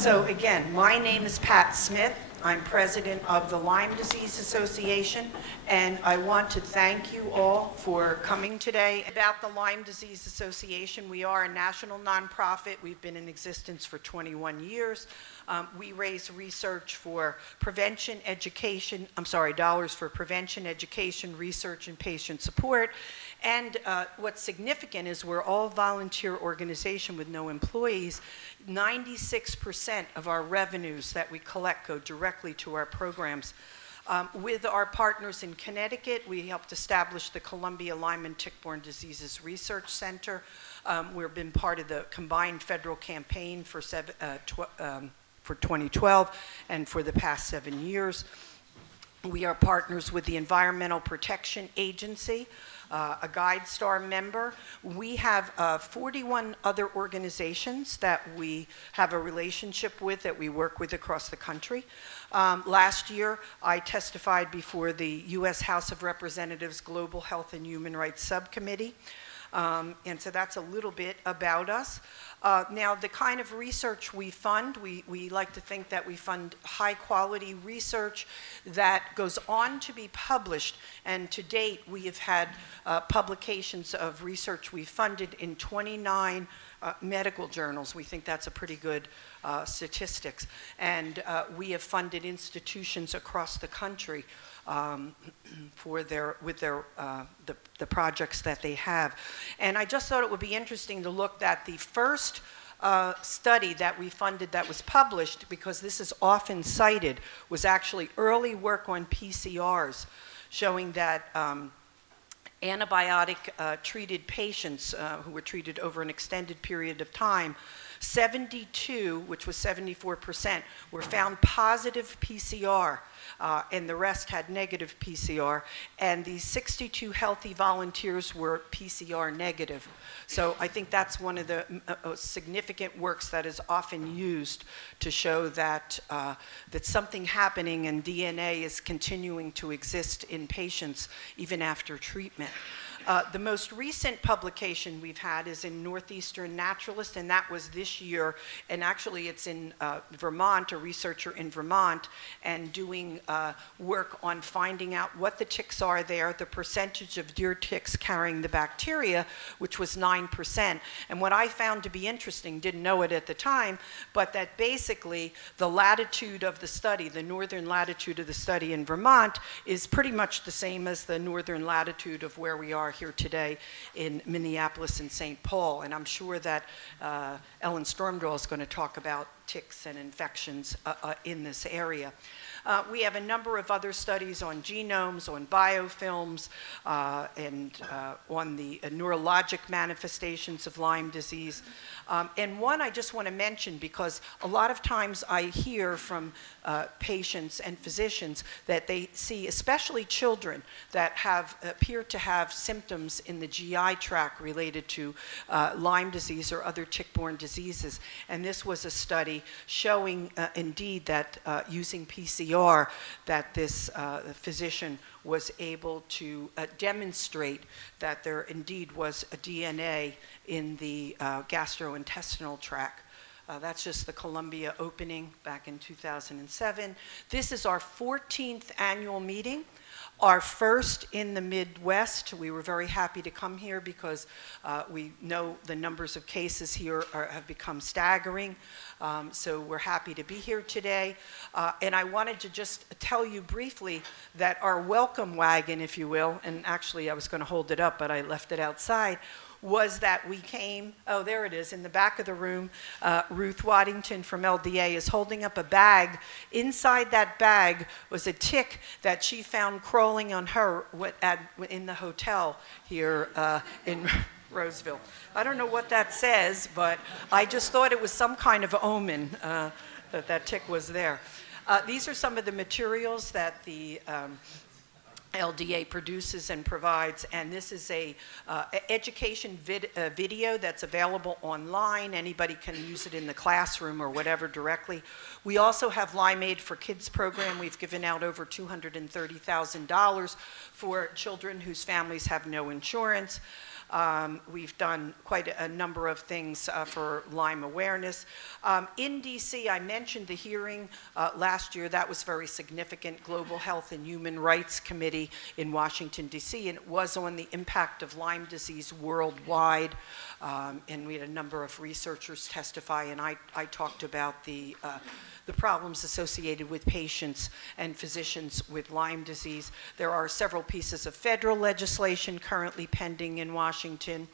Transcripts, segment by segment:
So again, my name is Pat Smith. I'm president of the Lyme Disease Association, and I want to thank you all for coming today. About the Lyme Disease Association, we are a national nonprofit. We've been in existence for 21 years. We raise research for prevention, education, dollars for prevention, education, research, and patient support. And what's significant is we're all volunteer organization with no employees. 96% of our revenues that we collect go directly to our programs. With our partners in Connecticut, we helped establish the Columbia Lyme and Tick-Borne Diseases Research Center. We've been part of the combined federal campaign for 2012 and for the past 7 years. We are partners with the Environmental Protection Agency, a GuideStar member. We have 41 other organizations that we have a relationship with, that we work with across the country. Last year, I testified before the U.S. House of Representatives Global Health and Human Rights Subcommittee. And so that's a little bit about us. Now, the kind of research we fund, we like to think that we fund high-quality research that goes on to be published. And to date, we have had publications of research we funded in 29 medical journals. We think that's a pretty good statistics. And we have funded institutions across the country for the projects that they have. And I just thought it would be interesting to look at the first study that we funded that was published, because this is often cited, was actually early work on PCRs, showing that antibiotic-treated patients who were treated over an extended period of time, 72, which was 74%, were found positive PCR, and the rest had negative PCR, and the 62 healthy volunteers were PCR negative. So I think that's one of the significant works that is often used to show that, that something happening and DNA is continuing to exist in patients even after treatment. The most recent publication we've had is in Northeastern Naturalist, and that was this year. And actually, it's in Vermont, a researcher in Vermont, and doing work on finding out what the ticks are there, the percentage of deer ticks carrying the bacteria, which was 9%. And what I found to be interesting, didn't know it at the time, but that basically the latitude of the study, the northern latitude of the study in Vermont, is pretty much the same as the northern latitude of where we are here today in Minneapolis and St. Paul. And I'm sure that Ellen Stormdahl is going to talk about ticks and infections in this area. We have a number of other studies on genomes, on biofilms, and on the neurologic manifestations of Lyme disease. And one I just want to mention, because a lot of times I hear from patients and physicians that they see, especially children, that appear to have symptoms in the GI tract related to Lyme disease or other tick-borne diseases. And this was a study showing indeed that using PCR, that this physician was able to demonstrate that there indeed was a DNA in the gastrointestinal tract. That's just the Columbia opening back in 2007. This is our 14th annual meeting, our first in the Midwest. We were very happy to come here because we know the numbers of cases here have become staggering. So we're happy to be here today. And I wanted to just tell you briefly that our welcome wagon, if you will, and actually I was going to hold it up, but I left it outside, was that we came, oh, there it is, in the back of the room. Ruth Waddington from LDA is holding up a bag. Inside that bag was a tick that she found crawling on her in the hotel here in Roseville. I don't know what that says, but I just thought it was some kind of omen that tick was there. These are some of the materials that the LDA produces and provides, and this is a education video that's available online. Anybody can use it in the classroom or whatever directly. We also have Lyme Aid for Kids program. We've given out over $230,000 for children whose families have no insurance. We've done quite a number of things for Lyme awareness. In DC, I mentioned the hearing last year. That was very significant. Global Health and Human Rights Committee in Washington, DC, and it was on the impact of Lyme disease worldwide. And we had a number of researchers testify, and I talked about the problems associated with patients and physicians with Lyme disease. There are several pieces of federal legislation currently pending in Washington.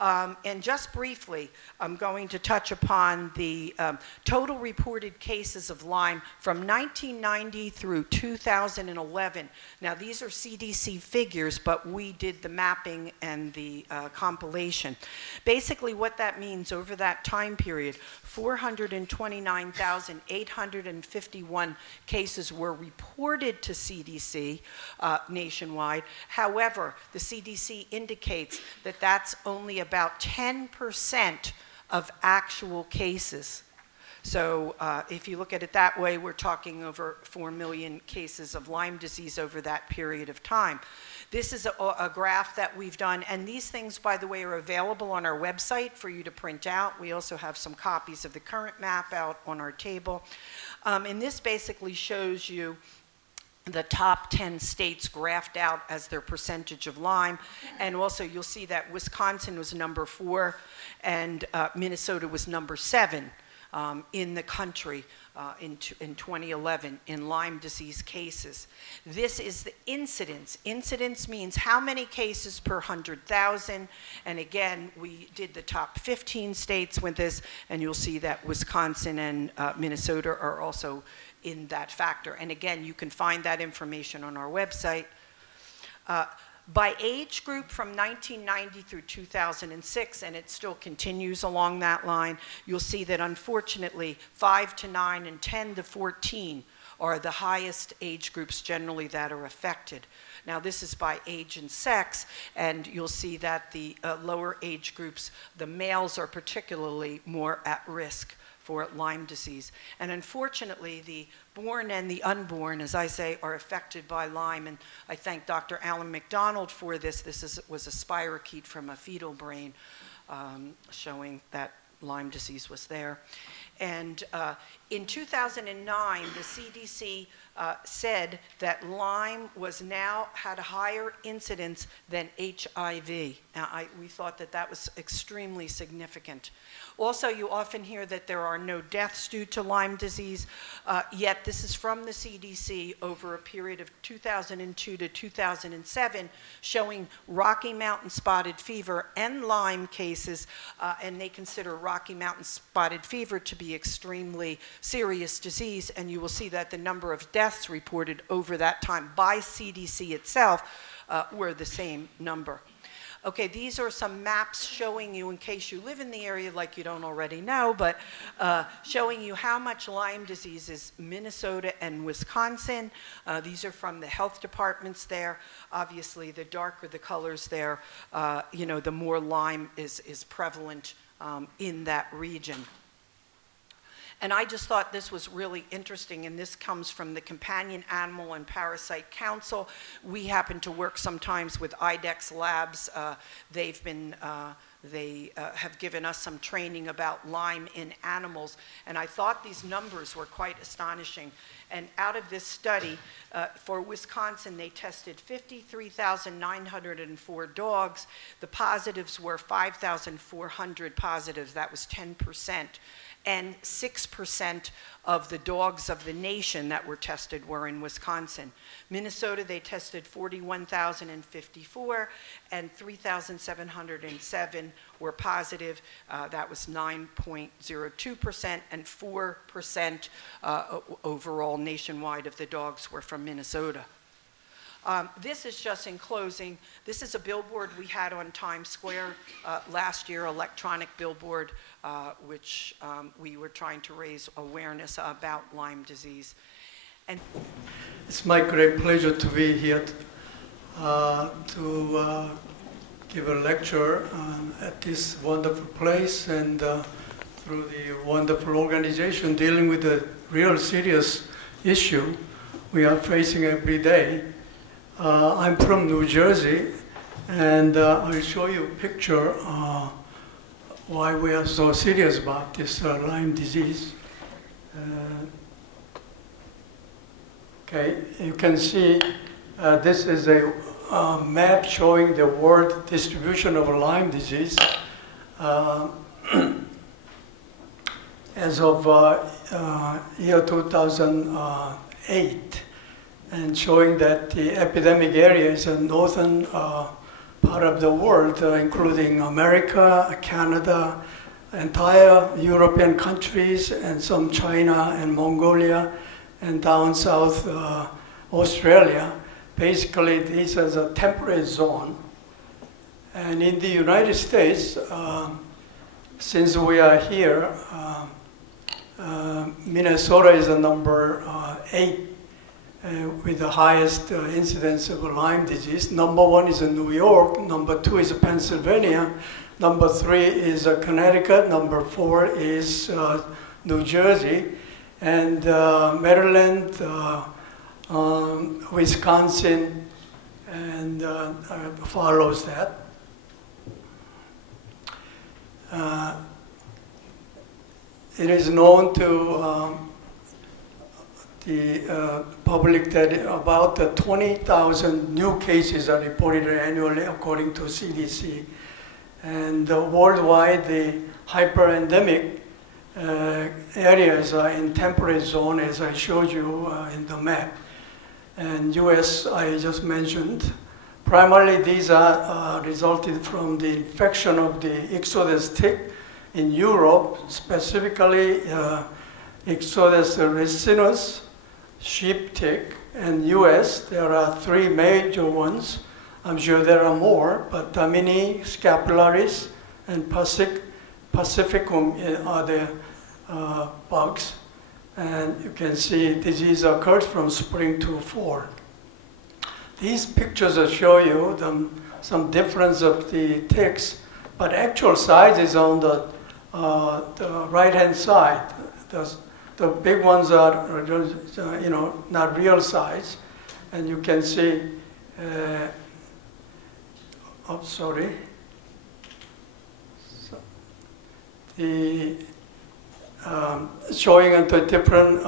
And just briefly, I'm going to touch upon the total reported cases of Lyme from 1990 through 2011. Now, these are CDC figures, but we did the mapping and the compilation. Basically, what that means over that time period, 429,851 cases were reported to CDC nationwide. However, the CDC indicates that that's only about 10% of actual cases. So if you look at it that way, we're talking over 4 million cases of Lyme disease over that period of time. This is a graph that we've done, and these things, by the way, are available on our website for you to print out. We also have some copies of the current map out on our table. And this basically shows you the top 10 states graphed out as their percentage of Lyme. And also you'll see that Wisconsin was number 4 and Minnesota was number 7 in the country in 2011 in Lyme disease cases. This is the incidence. Incidence means how many cases per 100,000. And again, we did the top 15 states with this, and you'll see that Wisconsin and Minnesota are also in that factor. And again, you can find that information on our website. By age group from 1990 through 2006, and it still continues along that line, you'll see that unfortunately 5 to 9 and 10 to 14 are the highest age groups generally that are affected. Now this is by age and sex, and you'll see that the lower age groups, the males are particularly more at risk for Lyme disease. And unfortunately, the born and the unborn, as I say, are affected by Lyme. And I thank Dr. Alan McDonald for this. This was a spirochete from a fetal brain showing that Lyme disease was there. And in 2009, the CDC said that Lyme had a higher incidence than HIV. Now, we thought that that was extremely significant. Also, you often hear that there are no deaths due to Lyme disease, yet this is from the CDC over a period of 2002 to 2007, showing Rocky Mountain spotted fever and Lyme cases, and they consider Rocky Mountain spotted fever to be extremely serious disease, and you will see that the number of deaths reported over that time by CDC itself were the same number. Okay, these are some maps showing you, in case you live in the area like you don't already know, but showing you how much Lyme disease is Minnesota and Wisconsin. These are from the health departments there. Obviously, the darker the colors there, you know, the more Lyme is prevalent in that region. And I just thought this was really interesting, and this comes from the Companion Animal and Parasite Council. We happen to work sometimes with IDEXX Labs. They have given us some training about Lyme in animals, and I thought these numbers were quite astonishing. And out of this study, for Wisconsin, they tested 53,904 dogs. The positives were 5,400 positives. That was 10%. And 6% of the dogs of the nation that were tested were in Wisconsin. Minnesota, they tested 41,054, and 3,707 were positive. That was 9.02%, and 4% overall nationwide of the dogs were from Minnesota. This is just in closing. This is a billboard we had on Times Square last year, electronic billboard, which we were trying to raise awareness about Lyme disease. And it's my great pleasure to be here to give a lecture at this wonderful place and through the wonderful organization dealing with the real serious issue we are facing every day. I'm from New Jersey, And I'll show you a picture why we are so serious about this Lyme disease. Okay, you can see this is a map showing the world distribution of Lyme disease as of year 2008, and showing that the epidemic area is a northern part of the world, including America, Canada, entire European countries, and some China and Mongolia, and down south Australia. Basically, this is a temperate zone. And in the United States, since we are here, Minnesota is the number 8 with the highest incidence of Lyme disease. Number 1 is in New York, number 2 is Pennsylvania, number 3 is Connecticut, number 4 is New Jersey, and Maryland, Wisconsin, and follows that. It is known to the public that about 20,000 new cases are reported annually according to CDC. And worldwide, the hyperendemic areas are in temperate zone, as I showed you in the map. And US, I just mentioned. Primarily, these are resulted from the infection of the Ixodes tick in Europe, specifically Ixodes ricinus, sheep tick, and US. There are 3 major ones. I'm sure there are more, but Tamini, scapularis, and pacificum are the bugs. And you can see disease occurs from spring to fall. These pictures will show you some difference of the ticks, but actual size is on the right-hand side. The big ones are, not real size, and you can see. Showing into different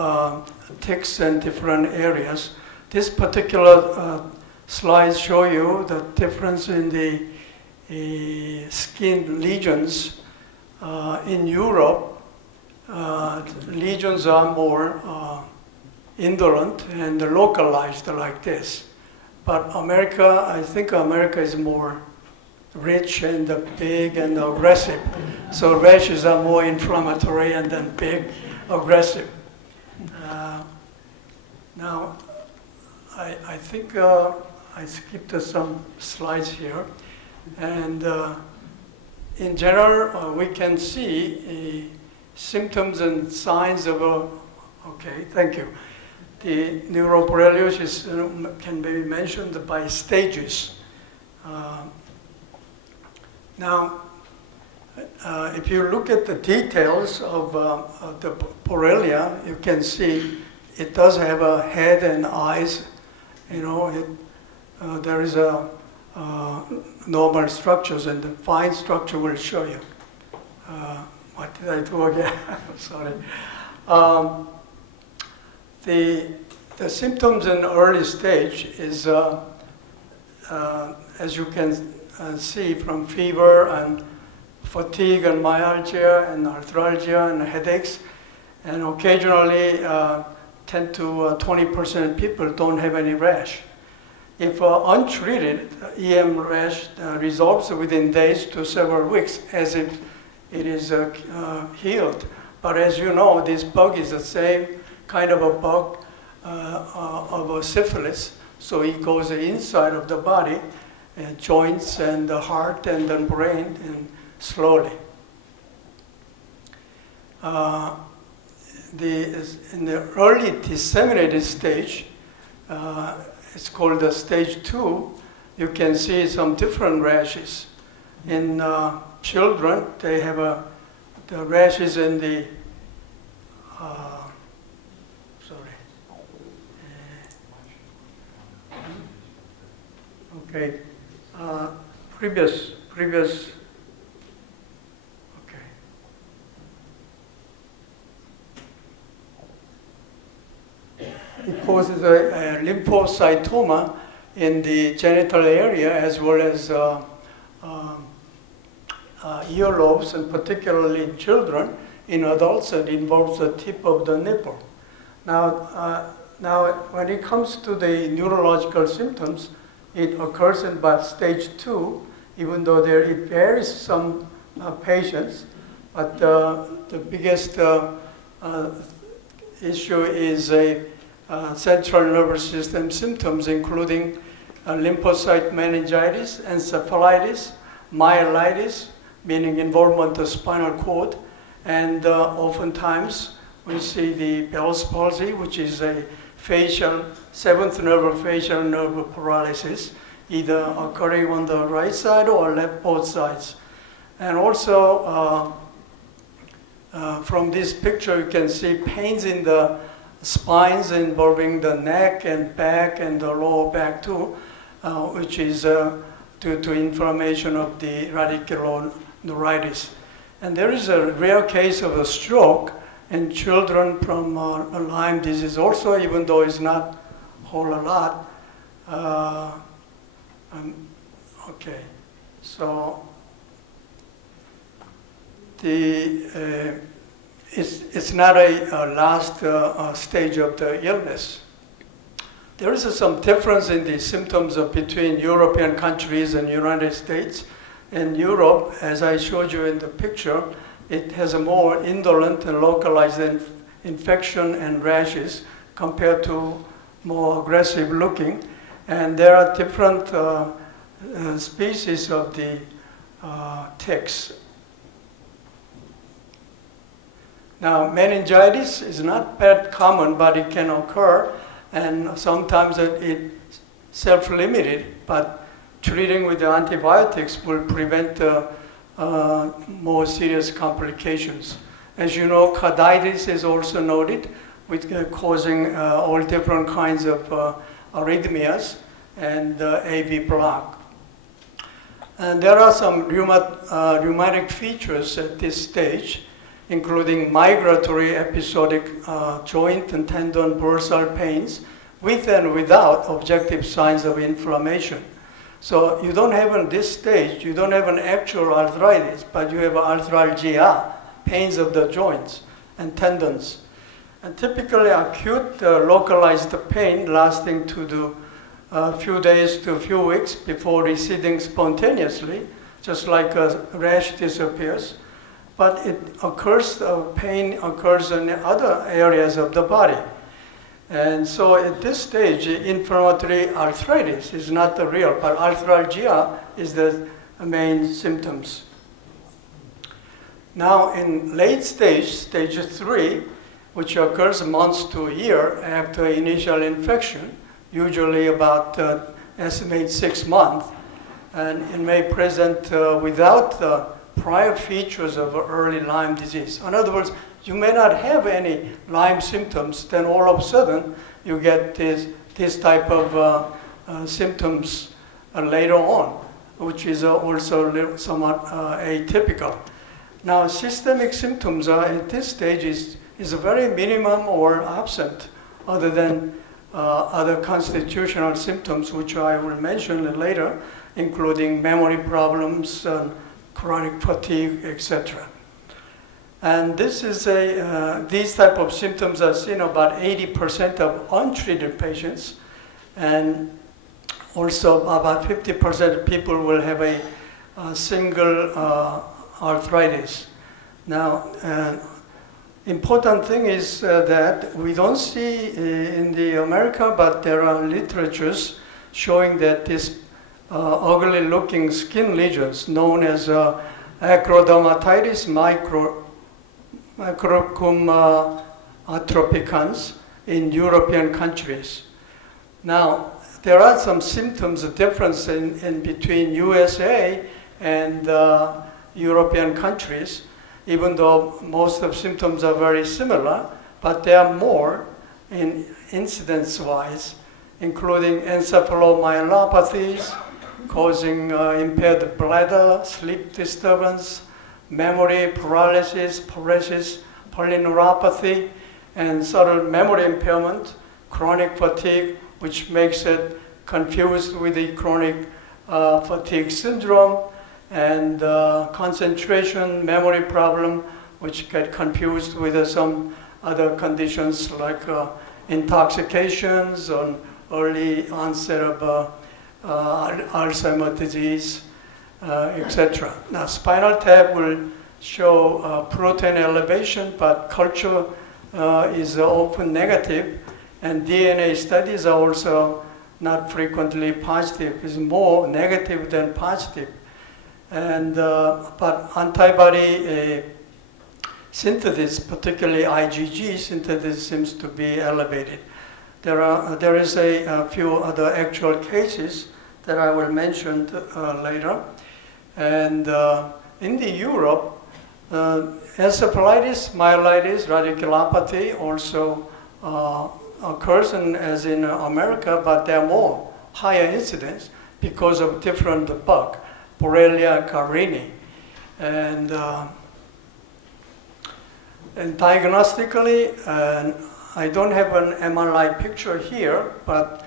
ticks and different areas. This particular slide show you the difference in the skin lesions. In Europe, lesions are more indolent and localized like this. But America, I think America is more rich and big and aggressive. So rashes are more inflammatory and then big, aggressive. Now, I think I skipped some slides here. And in general, we can see symptoms and signs of okay, thank you. The neuroborreliosis can be mentioned by stages. Now, if you look at the details of the Borrelia, you can see it does have a head and eyes. There is a normal structures, and the fine structure will show you. What did I do again? Sorry. The symptoms in early stage is, as you can see, from fever and fatigue and myalgia and arthralgia and headaches, and occasionally 10 to 20% of people don't have any rash. If untreated, EM rash resolves within days to several weeks as if it is healed. But as you know, this bug is the same kind of a bug of a syphilis, so it goes inside of the body, and joints and the heart and then brain, and slowly. In the early disseminated stage, it's called the stage 2, you can see some different rashes. In children, they have the rashes in the, previous. Okay. It causes a lymphocytoma in the genital area as well as earlobes, and particularly in children. In adults, it involves the tip of the nipple. Now, when it comes to the neurological symptoms, it occurs in about stage 2, even though it varies some patients. But the biggest issue is central nervous system symptoms, including lymphocyte meningitis, encephalitis, myelitis, meaning involvement of spinal cord, and oftentimes we see the Bell's palsy, which is a seventh nerve facial nerve paralysis, either occurring on the right side or left, both sides. And also from this picture you can see pains in the spines involving the neck and back and the lower back too, which is due to inflammation of the radiculoneuritis. And there is a rare case of a stroke in children from Lyme disease also, even though it's not a whole lot. Okay, so it's not a last stage of the illness. There is some difference in the symptoms between European countries and United States. In Europe, as I showed you in the picture, it has a more indolent and localized infection and rashes compared to more aggressive looking. And there are different species of the ticks. Now, meningitis is not that common, but it can occur, and sometimes it's self-limited, but treating with the antibiotics will prevent more serious complications. As you know, carditis is also noted, with causing all different kinds of arrhythmias and AV block. And there are some rheumatic features at this stage, including migratory episodic joint and tendon bursal pains with and without objective signs of inflammation. So you don't have in this stage, you don't have an actual arthritis, but you have arthralgia, pains of the joints and tendons. And typically acute localized pain lasting to a few days to a few weeks before receding spontaneously, just like a rash disappears. But it occurs, pain occurs in other areas of the body. And so at this stage, inflammatory arthritis is not the real, but arthralgia is the main symptoms. Now in late stage, stage 3, which occurs months to a year after initial infection, usually about estimate 6 months, and it may present without the prior features of early Lyme disease. In other words, you may not have any Lyme symptoms, then all of a sudden you get this type of symptoms later on, which is also somewhat atypical. Now, systemic symptoms at this stage is very minimum or absent, other than other constitutional symptoms, which I will mention later, including memory problems, chronic fatigue, etc. And this is these type of symptoms are seen about 80% of untreated patients, and also about 50% of people will have a single arthritis. Now, important thing is that we don't see in the America, but there are literatures showing that this ugly looking skin lesions known as acrodermatitis microcum atropicans in European countries. Now, there are some symptoms of difference in between USA and European countries, even though most of symptoms are very similar, but there are more in incidence-wise, including encephalomyelopathies, causing impaired bladder, sleep disturbance, memory, paralysis, paresis, polyneuropathy, and subtle memory impairment, chronic fatigue, which makes it confused with the chronic fatigue syndrome, and concentration, memory problem, which get confused with some other conditions like intoxications or early onset of Alzheimer's disease, etc. Now, spinal tap will show protein elevation, but culture is often negative, and DNA studies are also not frequently positive. It's more negative than positive. And but antibody synthesis, particularly IgG synthesis, seems to be elevated. There is a few other actual cases that I will mention later. And in the Europe, encephalitis, myelitis, radiculopathy also occurs as in America, but they're more higher incidence because of different bug, Borrelia garini. And diagnostically, I don't have an MRI picture here, but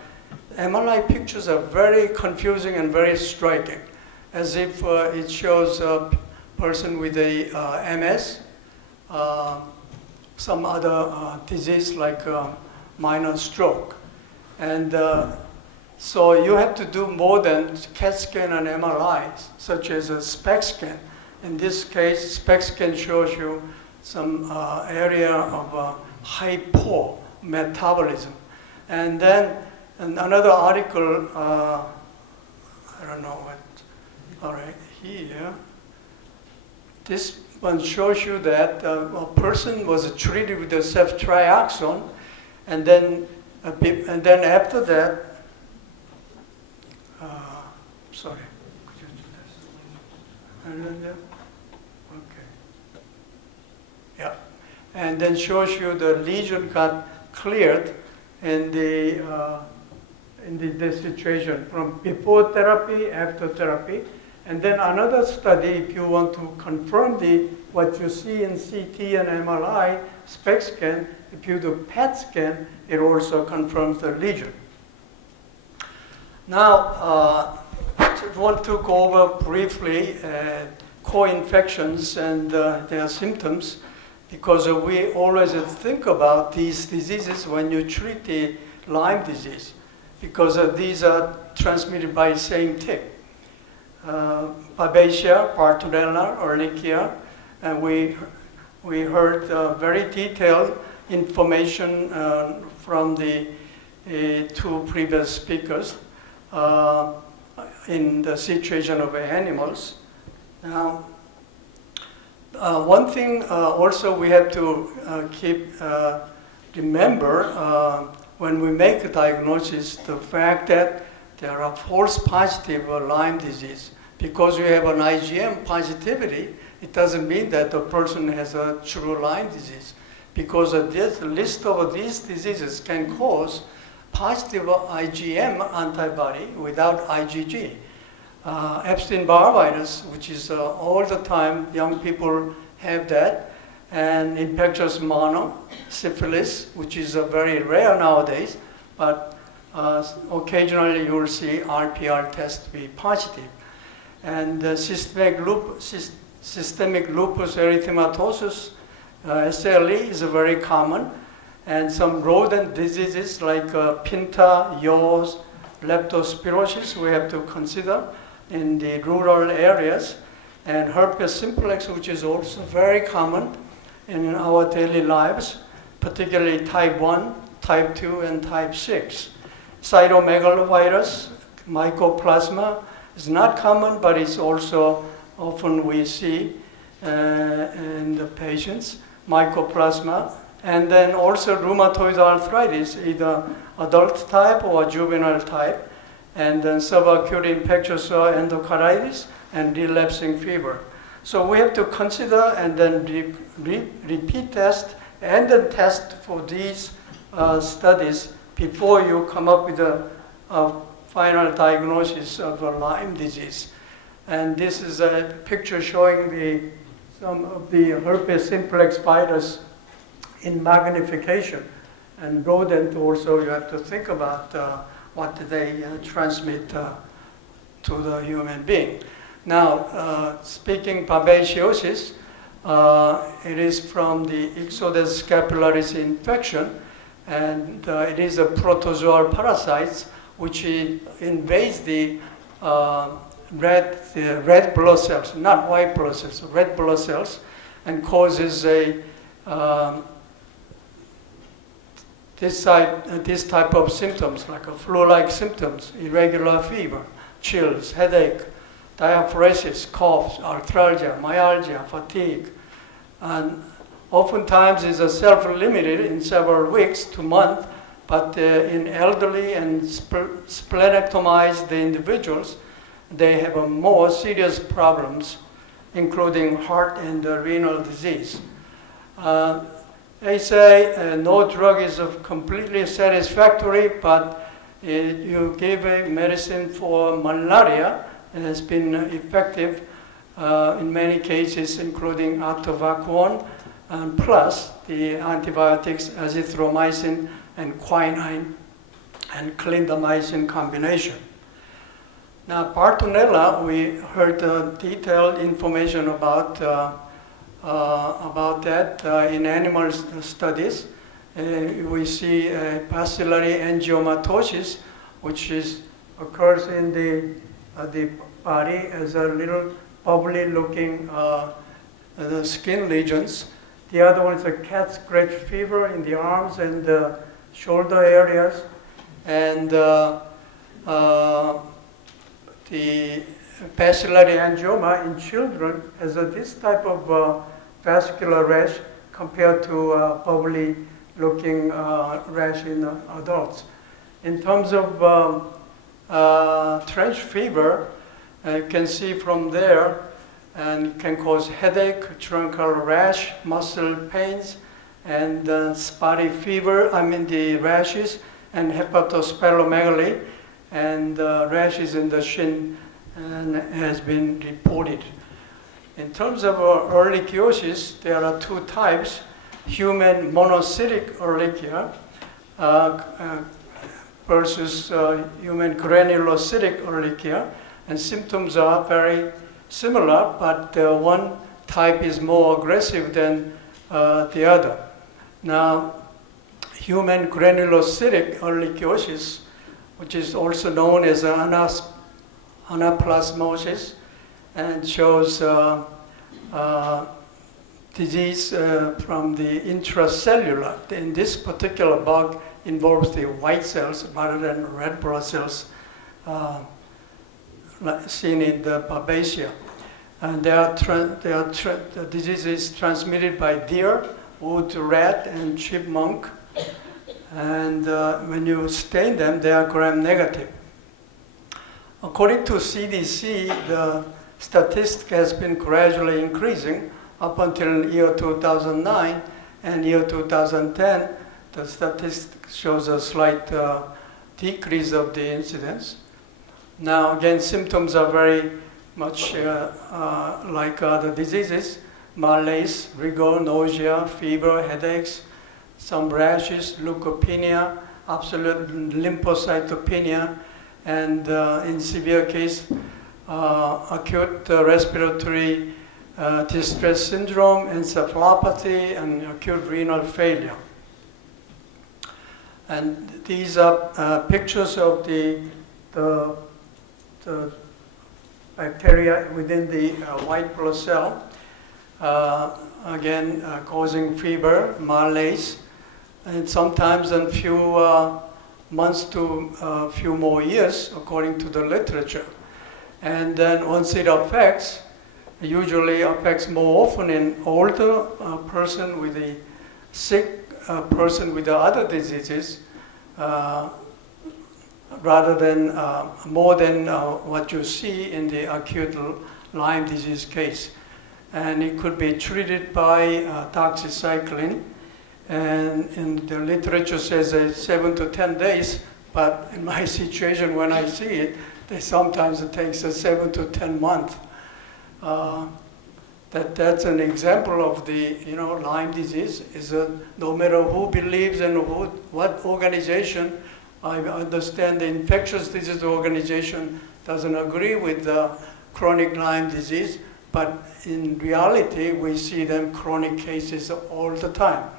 MRI pictures are very confusing and very striking, as if it shows a person with a MS, some other disease like minor stroke. And so you have to do more than CAT scan and MRI, such as a SPECT scan. In this case, SPECT scan shows you some area of hypo-metabolism. And then another article, I don't know what, all right, here. This one shows you that a person was treated with the ceftriaxone, and then after that, sorry, could you do this? And then, okay, yeah, and then shows you the lesion got cleared in this situation from before therapy, after therapy. And then another study, if you want to confirm what you see in CT and MRI, SPECT scan, if you do PET scan, it also confirms the lesion. Now, I want to go over briefly co-infections and their symptoms, because we always think about these diseases when you treat the Lyme disease, because these are transmitted by the same tick. Babesia, Bartonella, Ehrlichia, and we heard very detailed information from the two previous speakers in the situation of animals. Now, one thing also we have to remember when we make a diagnosis, the fact that there are false positive Lyme disease. Because you have an IgM positivity, it doesn't mean that the person has a true Lyme disease. Because this list of these diseases can cause positive IgM antibody without IgG. Epstein-Barr virus, which is all the time, young people have that, and infectious mono, syphilis, which is very rare nowadays, but occasionally you will see RPR test be positive. And systemic lupus erythematosus, SLE, is very common. And some rodent diseases like Pinta, yaws, leptospirosis we have to consider in the rural areas. And herpes simplex, which is also very common in our daily lives, particularly type 1, type 2, and type 6. Cytomegalovirus, mycoplasma, is not common, but it's also often we see in the patients, mycoplasma. And then also rheumatoid arthritis, either adult type or juvenile type. And then subacute infectious endocarditis and relapsing fever. So we have to consider and then repeat test and then test for these studies before you come up with a final diagnosis of Lyme disease. And this is a picture showing some of the herpes simplex virus in magnification. And rodent also, you have to think about what they transmit to the human being. Now, speaking babesiosis, it is from the Ixodes scapularis infection, and it is a protozoal parasite which invades the red blood cells, not white blood cells, red blood cells, and causes this type of symptoms, like a flu-like symptoms, irregular fever, chills, headache, diaphoresis, coughs, arthralgia, myalgia, fatigue. And oftentimes it's self-limited in several weeks to months, but in elderly and splenectomized individuals, they have more serious problems, including heart and renal disease. They say no drug is completely satisfactory, but you give a medicine for malaria, it has been effective in many cases, including atovaquone, and plus the antibiotics azithromycin and quinine and clindamycin combination. Now, Bartonella, we heard detailed information about that in animal studies. We see bacillary angiomatosis, which occurs in the body as a little bubbly-looking skin lesions. The other one is a cat scratch fever in the arms and the shoulder areas, and the bacillary angioma in children has this type of vascular rash compared to bubbly-looking rash in adults. In terms of trench fever, you can see from there, and can cause headache, truncal rash, muscle pains, and spotty fever, the rashes, and hepatosplenomegaly, and rashes in the shin, and has been reported. In terms of ehrlichiosis, there are two types: human monocytic ehrlichia versus human granulocytic ehrlichia, and symptoms are very similar, but one type is more aggressive than the other. Now, human granulocytic ehrlichiosis, which is also known as anaplasmosis, and shows disease from the intracellular. In this particular bug involves the white cells rather than red blood cells seen in the Babesia. And the disease is transmitted by deer, wood rat, and chipmunk. And when you stain them, they are gram-negative. According to CDC, the statistic has been gradually increasing up until year 2009, and year 2010, the statistic shows a slight decrease of the incidence. Now, again, symptoms are very much like other diseases: malaise, rigor, nausea, fever, headaches, some rashes, leukopenia, absolute lymphocytopenia, and in severe case, acute respiratory distress syndrome, encephalopathy, and acute renal failure. And these are pictures of the bacteria within the white blood cell, again causing fever, malaise, and sometimes in few months to a few more years, according to the literature. And then once it affects, usually affects more often in older person with a sick person with the other diseases, rather than more than what you see in the acute Lyme disease case. And it could be treated by doxycycline, and in the literature says 7 to 10 days but in my situation, when I see it, sometimes it takes 7 to 10 months. That's an example of the Lyme disease. Is no matter who believes and what organization. I understand the infectious disease organization doesn't agree with the chronic Lyme disease, but in reality, we see them chronic cases all the time.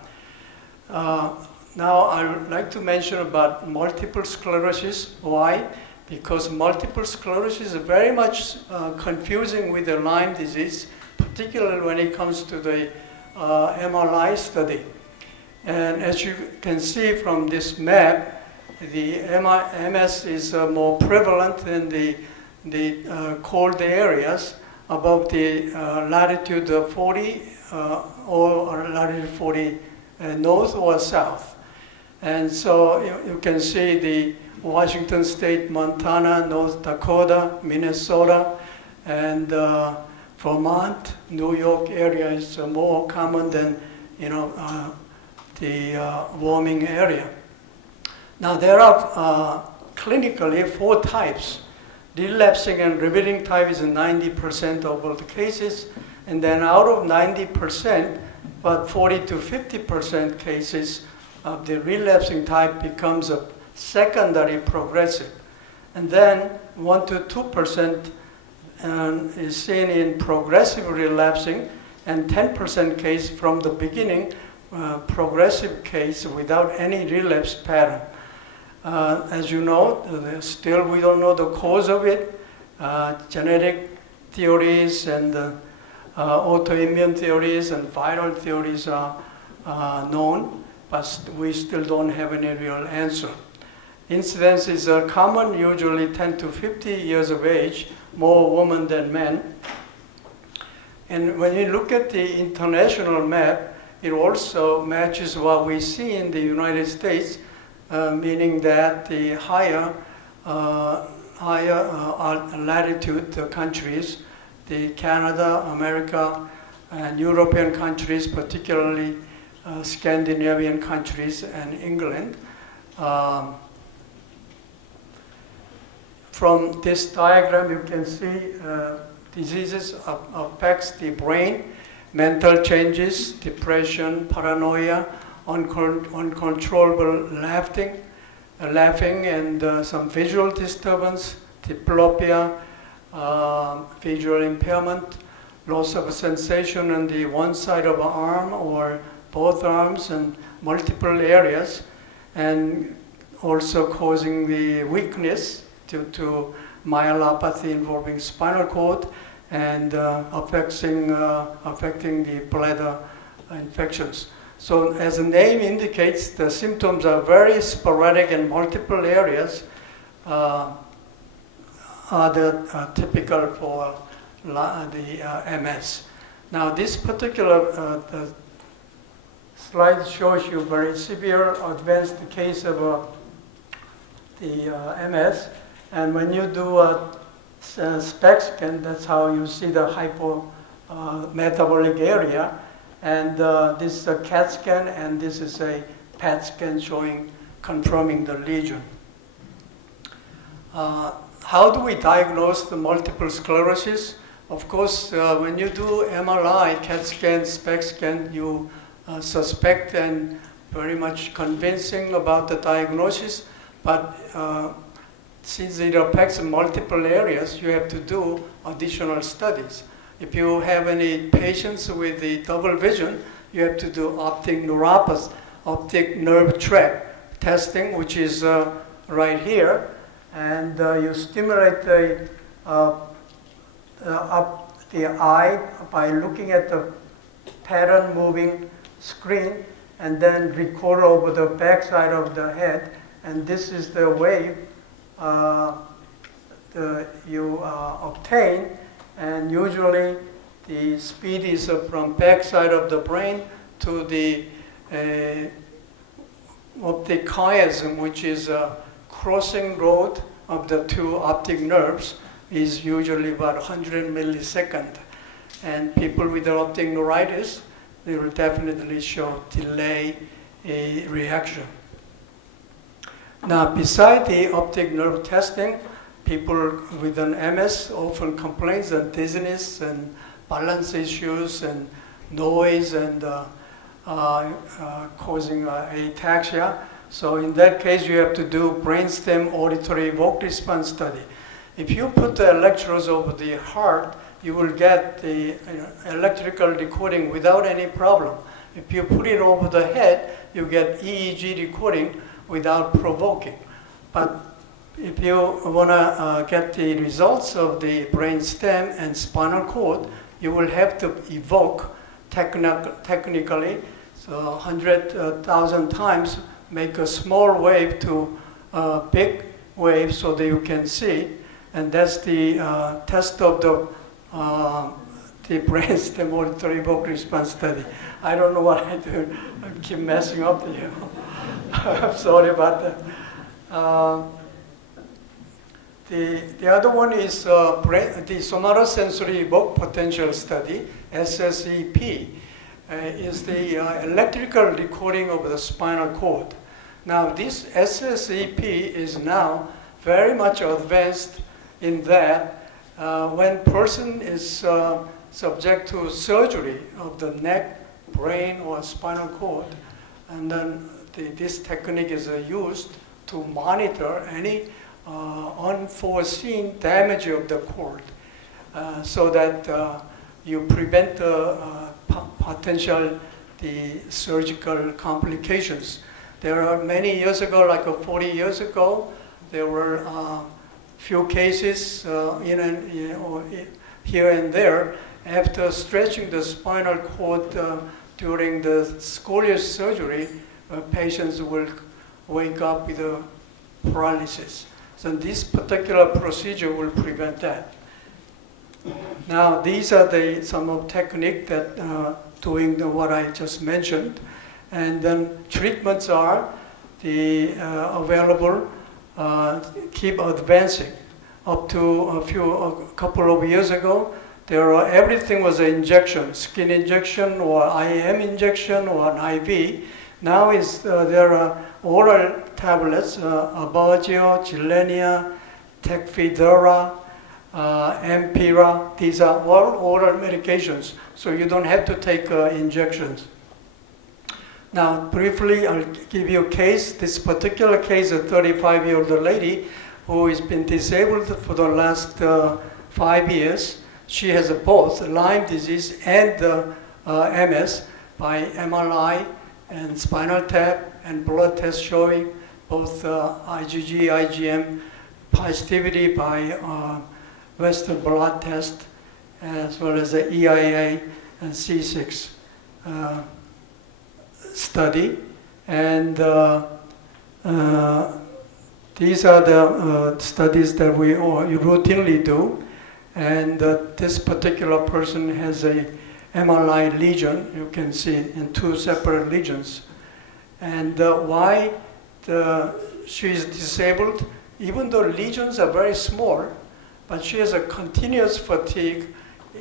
Now, I would like to mention about multiple sclerosis. Why? Because multiple sclerosis is very much confusing with the Lyme disease, particularly when it comes to the MRI study. And as you can see from this map, the MS is more prevalent in the cold areas above the latitude 40 or latitude 40 north or south. And so you can see the Washington State, Montana, North Dakota, Minnesota, and Vermont, New York area is more common than the warming area. Now there are clinically 4 types. Relapsing and remitting type is 90% of all the cases, and then out of 90%, about 40 to 50% cases of the relapsing type becomes a secondary progressive. And then 1 to 2% is seen in progressive relapsing, and 10% case from the beginning, progressive case without any relapse pattern. As you know, still we don't know the cause of it. Genetic theories and autoimmune theories and viral theories are known, but we still don't have any real answer. Incidences are common, usually 10 to 50 years of age, more women than men. And when you look at the international map, it also matches what we see in the United States, meaning that the higher latitude countries, the Canada, America, and European countries, particularly Scandinavian countries and England. From this diagram, you can see diseases affects the brain, mental changes, depression, paranoia, uncontrollable laughing, and some visual disturbance, diplopia, visual impairment, loss of sensation on the one side of an arm or both arms and multiple areas, and also causing the weakness due to myelopathy involving spinal cord and affecting the bladder infections. So as the name indicates, the symptoms are very sporadic in multiple areas, are typical for the MS. Now this particular slide shows you very severe advanced case of the MS. And when you do a SPECT scan, that's how you see the hypometabolic area. And this is a CAT scan, and this is a PET scan confirming the lesion. How do we diagnose the multiple sclerosis? Of course, when you do MRI, CAT scan, SPECT scan, you suspect and very much convincing about the diagnosis. But since it affects multiple areas, you have to do additional studies. If you have any patients with the double vision, you have to do optic neuropathy, optic nerve tract testing, which is right here. And you stimulate the eye by looking at the pattern moving screen, and then record over the backside of the head. And this is the wave you obtain, and usually the speed is from backside of the brain to the optic chiasm, which is a crossing road of the two optic nerves, is usually about 100 milliseconds. And people with the optic neuritis, they will definitely show delay reaction. Now, beside the optic nerve testing, people with an MS often complain of dizziness and balance issues and noise and causing ataxia. So in that case, you have to do brainstem auditory evoked response study. If you put the electrodes over the heart, you will get the electrical recording without any problem. If you put it over the head, you get EEG recording without provoking. But if you want to get the results of the brain stem and spinal cord, you will have to evoke technically, so 100,000 times, make a small wave to a big wave so that you can see. And that's the test of the brain stem auditory evoked response study. I don't know what I do. I keep messing up here. I'm sorry about that. The other one is the somatosensory evoked potential study, SSEP, is the electrical recording of the spinal cord. Now this SSEP is now very much advanced in that when person is subject to surgery of the neck, brain, or spinal cord, and then this technique is used to monitor any unforeseen damage of the cord so that you prevent the potential surgical complications. There are many years ago, like 40 years ago, there were few cases here and there after stretching the spinal cord during the scoliosis surgery. Patients will wake up with a paralysis. So this particular procedure will prevent that. Now these are some of technique that doing what I just mentioned, and then treatments are available. Keep advancing. Up to a couple of years ago, everything was an injection, skin injection or IM injection or an IV. Now there are oral tablets, Aubagio, Gilenya, Tecfidera, Empira. These are all oral medications, so you don't have to take injections. Now, briefly, I'll give you a case. This particular case, a 35-year-old lady who has been disabled for the last 5 years. She has both Lyme disease and MS by MRI and spinal tap and blood test showing both IgG, IgM positivity by Western blot test, as well as the EIA and C6 study. And these are the studies that we routinely do. And this particular person has a MRI lesion, you can see in 2 separate lesions. And why she is disabled, even though lesions are very small, but she has a continuous fatigue,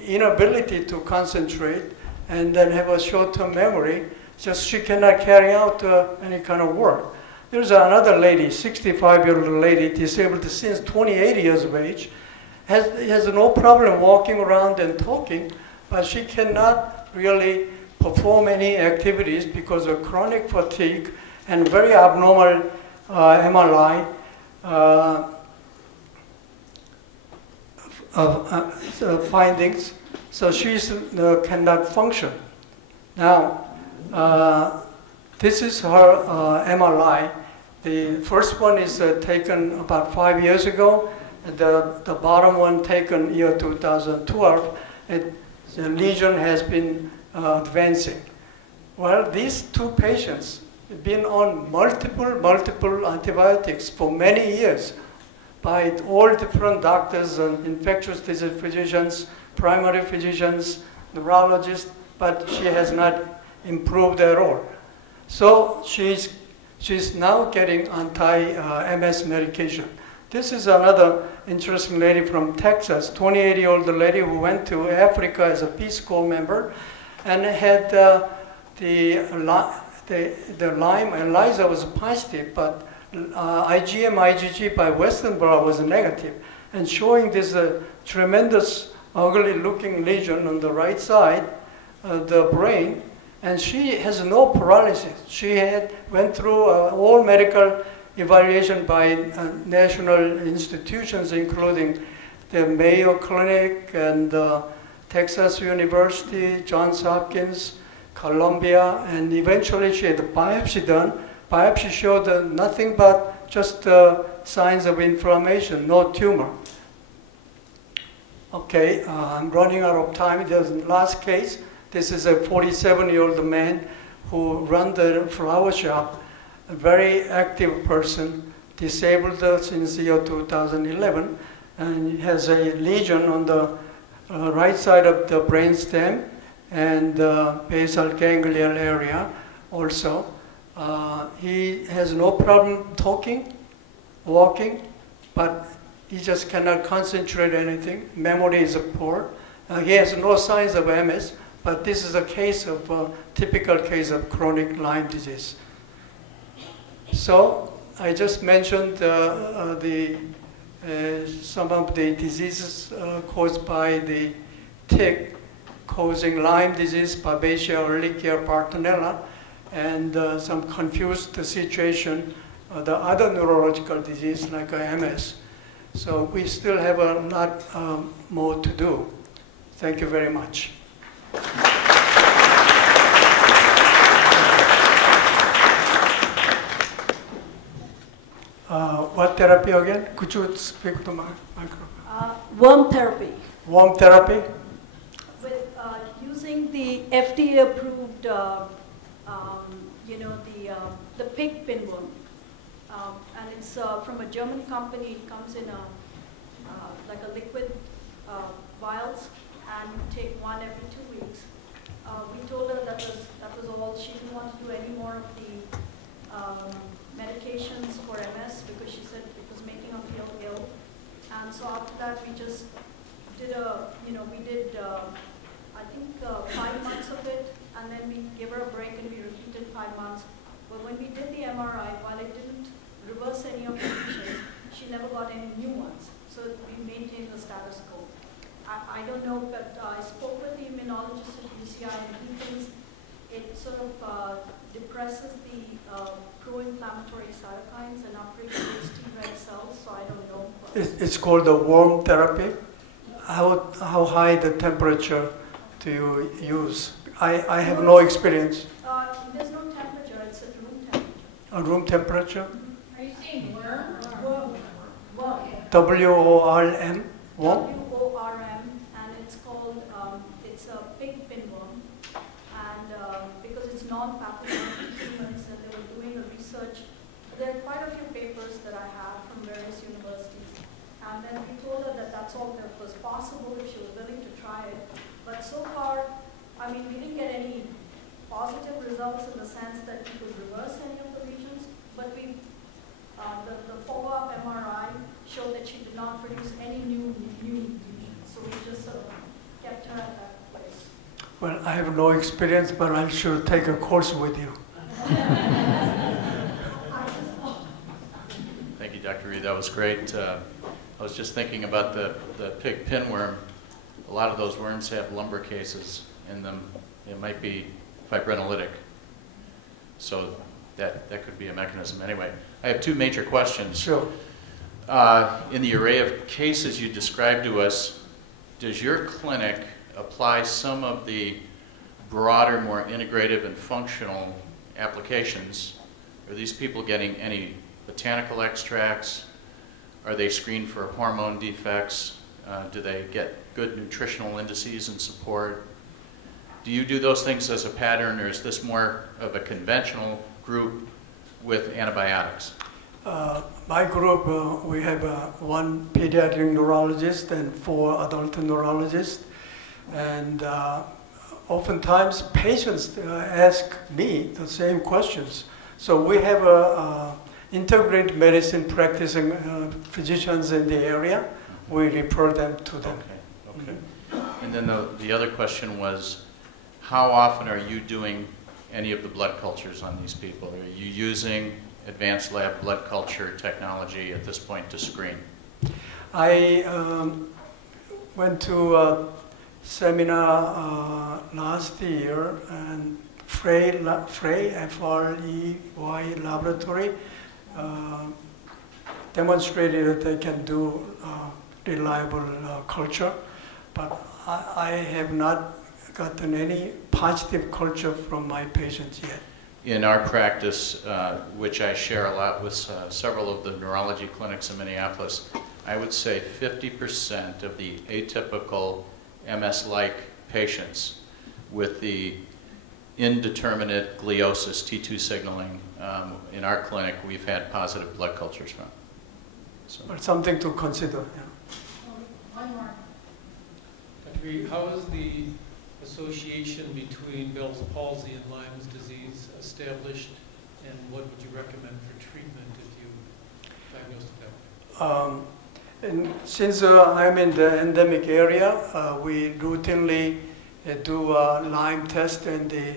inability to concentrate, and then have a short-term memory, just she cannot carry out any kind of work. There's another lady, 65-year-old lady, disabled since 28 years of age, has no problem walking around and talking, but she cannot really perform any activities because of chronic fatigue and very abnormal MRI findings. So she cannot function. Now, this is her MRI. The first one is taken about 5 years ago. The bottom one taken year 2012. The lesion has been advancing. Well, these 2 patients have been on multiple antibiotics for many years by all different doctors and infectious disease physicians, primary physicians, neurologists, but she has not improved at all. So she's now getting anti-MS medication. This is another interesting lady from Texas, 28-year-old lady who went to Africa as a Peace Corps member and had the Lyme. ELISA was positive, but IgM, IgG by Western blot was negative, and showing this tremendous ugly looking lesion on the right side of the brain, and she has no paralysis. She went through all medical evaluation by national institutions, including the Mayo Clinic and Texas University, Johns Hopkins, Columbia, and eventually she had a biopsy done. Biopsy showed nothing but just signs of inflammation, no tumor. Okay, I'm running out of time. There's the last case. This is a 47-year-old man who runs the flower shop, a very active person, disabled since the year 2011, and he has a lesion on the right side of the brainstem and basal ganglion area also. He has no problem talking, walking, but he just cannot concentrate anything. Memory is poor. He has no signs of MS, but this is a case of typical case of chronic Lyme disease. So I just mentioned some of the diseases caused by the tick causing Lyme disease, Babesia, Ehrlichia, Bartonella, and some confused situation, the other neurological disease like MS. So we still have a lot more to do. Thank you very much. What therapy again? Could you speak to my microphone? Worm therapy. Worm therapy? With using the FDA-approved, the pig pinworm, and it's from a German company. It comes in like a liquid vials, and you take one every 2 weeks. We told her that was all. She didn't want to do any more of the medications for MS because she said it was making her feel ill. And so after that, we just did I think 5 months of it, and then we gave her a break and we repeated 5 months. But when we did the MRI, while it didn't reverse any of the lesions, she never got any new ones. So we maintained the status quo. I don't know, but I spoke with the immunologist at UCI, and he thinks it sort of depresses the pro-inflammatory cytokines and upregulates T red cells, so I don't know. It's called the worm therapy. How high the temperature do you use? I have no experience. There's no temperature, it's at room temperature. A room temperature? Are you saying worm? Worm. W-O-R-M? Worm? W-O-R-M, and it's called, it's a pig pinworm, and because it's non-pathogenic to humans, and they were doing a research. There are quite a few papers that I have from various universities, and then we told her that that's all that was possible if she was willing to try it. But so far, I mean, we didn't get any positive results in the sense that we could reverse any of the lesions, but we, the follow-up MRI showed that she did not produce any new lesions. So we just sort of kept her at that place. Well, I have no experience, but I should take a course with you. Thank you, Dr. Rhee. That was great. I was just thinking about the pig pinworm. A lot of those worms have lumbar cases in them. It might be fibrinolytic. So that could be a mechanism. Anyway, I have two major questions. Sure. In the array of cases you described to us, does your clinic apply some of the broader, more integrative and functional applications? Are these people getting any botanical extracts? Are they screened for hormone defects? Do they get good nutritional indices and support? Do you do those things as a pattern, or is this more of a conventional group with antibiotics? My group, we have one pediatric neurologist and 4 adult neurologists. And oftentimes patients ask me the same questions. So we have integrated medicine practicing physicians in the area. We refer them to them. Okay. And then the other question was, how often are you doing any of the blood cultures on these people? Are you using advanced lab blood culture technology at this point to screen? I went to a seminar last year, and Rhee, F-R-E-Y laboratory demonstrated that they can do reliable culture, but I have not gotten any positive culture from my patients yet. In our practice, which I share a lot with several of the neurology clinics in Minneapolis, I would say 50% of the atypical MS-like patients with the indeterminate gliosis, T2 signaling, in our clinic, we've had positive blood cultures from. So. But something to consider. Yeah. One more. Dr. Rhee, how is the association between Bell's palsy and Lyme's disease established, and what would you recommend for treatment if you diagnosed that? And since I'm in the endemic area, we routinely do a Lyme test and the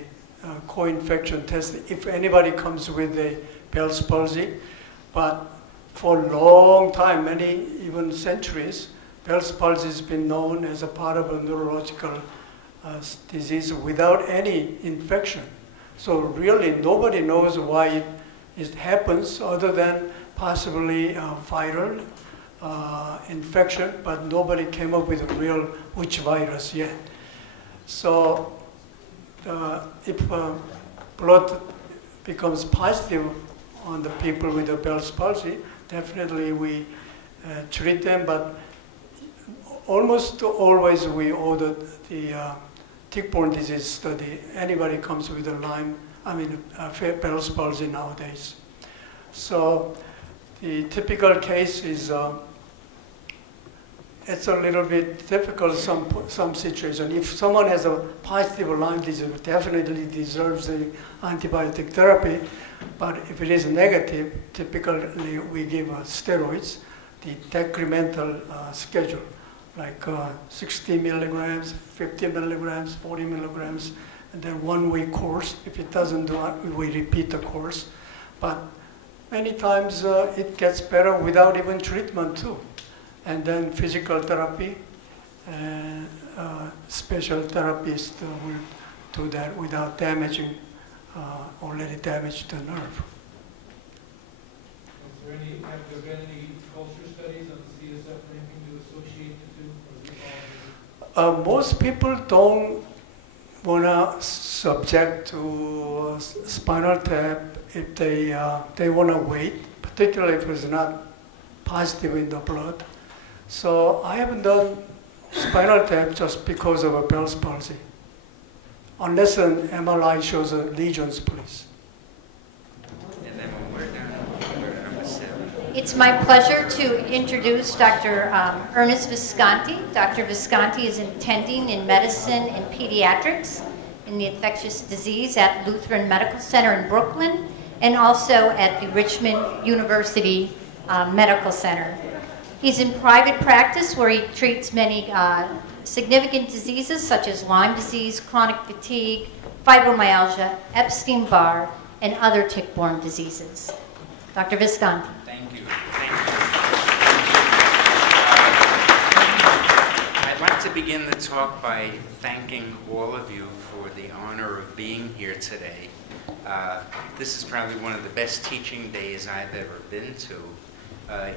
co-infection test if anybody comes with a Bell's palsy. But for a long time, many even centuries, Bell's palsy has been known as a part of a neurological disease without any infection. So really nobody knows why it happens other than possibly viral infection, but nobody came up with a real which virus yet. So if blood becomes positive on the people with the Bell's palsy, definitely we treat them, but almost always we order the tick-borne disease study. Anybody comes with a Lyme, Bell's palsy nowadays. So the typical case is, it's a little bit difficult some situation. If someone has a positive Lyme disease, it definitely deserves the antibiotic therapy. But if it is negative, typically we give steroids, the decremental schedule, like 60 milligrams, 50 milligrams, 40 milligrams, and then 1 week course. If it doesn't do it, we repeat the course. But many times it gets better without even treatment too. And then physical therapy, and special therapists will do that without damaging already damaged the nerve. Have there been any culture studies on the CSF linking to associate the two? Most people don't want to subject to spinal tap if they want to wait, particularly if it's not positive in the blood. So I haven't done spinal tap just because of a Bell's palsy, unless an MRI shows a lesions, please. And then when we're done, we're number 7. It's my pleasure to introduce Dr. Ernest Visconti. Dr. Visconti is attending in medicine and pediatrics in the infectious disease at Lutheran Medical Center in Brooklyn, and also at the Richmond University Medical Center. He's in private practice where he treats many significant diseases such as Lyme disease, chronic fatigue, fibromyalgia, Epstein-Barr, and other tick-borne diseases. Dr. Visconti. Thank you. Thank you. I'd like to begin the talk by thanking all of you for the honor of being here today. This is probably one of the best teaching days I've ever been to.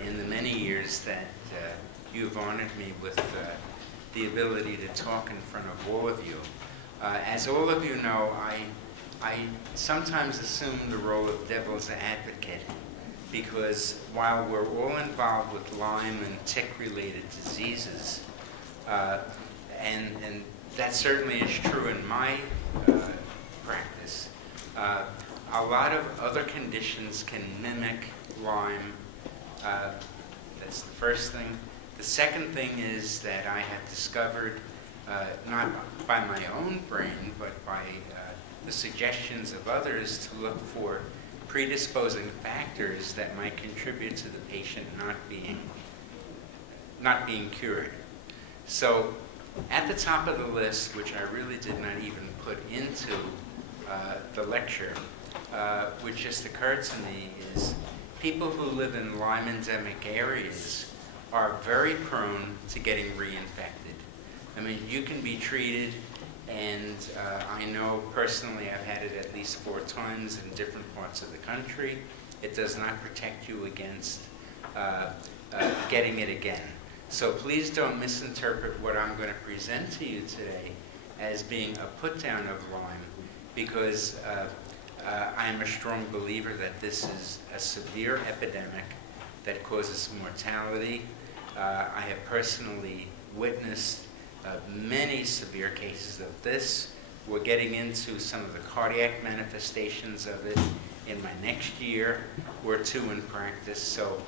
In the many years that you've honored me with the ability to talk in front of all of you. As all of you know, I sometimes assume the role of devil's advocate, because while we're all involved with Lyme and tick-related diseases, and that certainly is true in my practice, a lot of other conditions can mimic Lyme. That's the first thing. The second thing is that I have discovered, not by my own brain, but by the suggestions of others, to look for predisposing factors that might contribute to the patient not being cured. So at the top of the list, which I really did not even put into the lecture, which just occurred to me is people who live in Lyme endemic areas are very prone to getting reinfected. I mean, you can be treated, and I know personally I've had it at least 4 times in different parts of the country. It does not protect you against getting it again. So please don't misinterpret what I'm going to present to you today as being a put-down of Lyme, because I'm a strong believer that this is a severe epidemic that causes mortality. I have personally witnessed many severe cases of this. We're getting into some of the cardiac manifestations of it in my next year or 2 in practice. So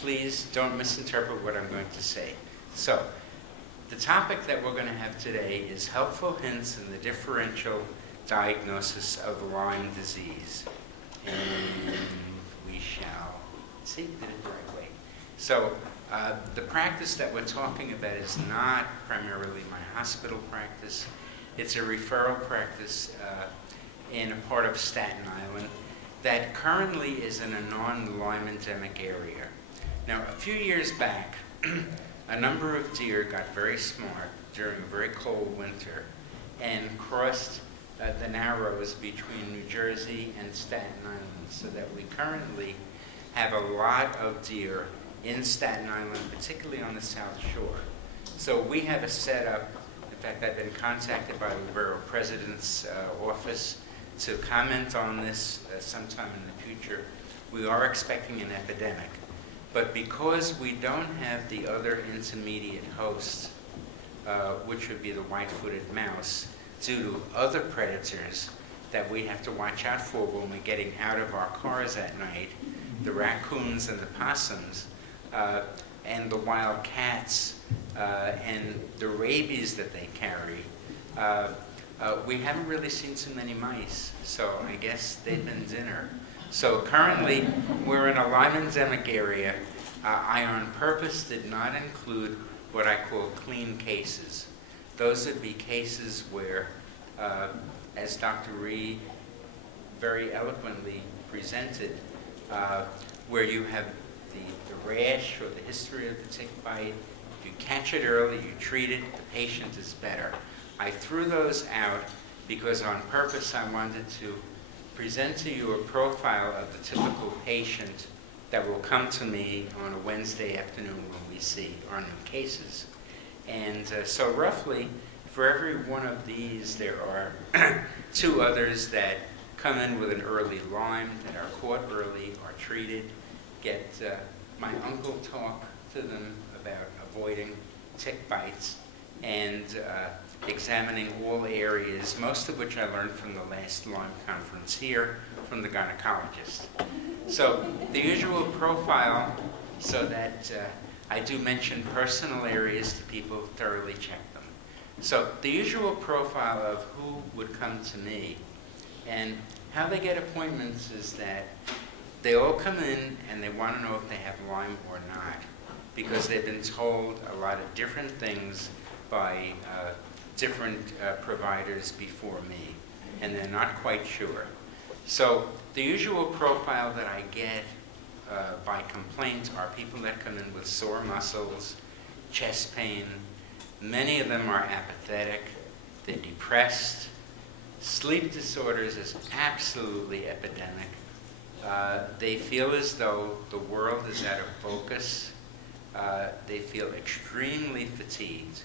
please don't misinterpret what I'm going to say. So the topic that we're going to have today is helpful hints in the differential diagnosis of Lyme disease. And we shall see, did it the right way. So the practice that we're talking about is not primarily my hospital practice. It's a referral practice in a part of Staten Island that currently is in a non-Lyme endemic area. Now, a few years back, a number of deer got very smart during a very cold winter and crossed the narrows between New Jersey and Staten Island, so that we currently have a lot of deer in Staten Island, particularly on the South Shore. So we have a setup. In fact, I've been contacted by the Borough President's office to comment on this sometime in the future. We are expecting an epidemic, but because we don't have the other intermediate host, which would be the white-footed mouse, due to other predators that we have to watch out for when we're getting out of our cars at night, the raccoons and the possums, and the wild cats, and the rabies that they carry, we haven't really seen too many mice, so I guess they've been dinner. So currently, we're in a Lyme endemic area. I on purpose did not include what I call clean cases. Those would be cases where, as Dr. Rhee very eloquently presented, where you have the rash or the history of the tick bite, you catch it early, you treat it, the patient is better. I threw those out because on purpose I wanted to present to you a profile of the typical patient that will come to me on a Wednesday afternoon when we see our new cases. And so roughly, for every one of these, there are 2 others that come in with an early Lyme, that are caught early, are treated, get my uncle talk to them about avoiding tick bites, and examining all areas, most of which I learned from the last Lyme conference here from the gynecologist. So the usual profile, so that I do mention personal areas to people, thoroughly check them. So the usual profile of who would come to me and how they get appointments is that they all come in and they want to know if they have Lyme or not, because they've been told a lot of different things by different providers before me, and they're not quite sure. So the usual profile that I get by complaint are people that come in with sore muscles, chest pain. Many of them are apathetic, they're depressed. Sleep disorders is absolutely epidemic. They feel as though the world is out of focus. They feel extremely fatigued,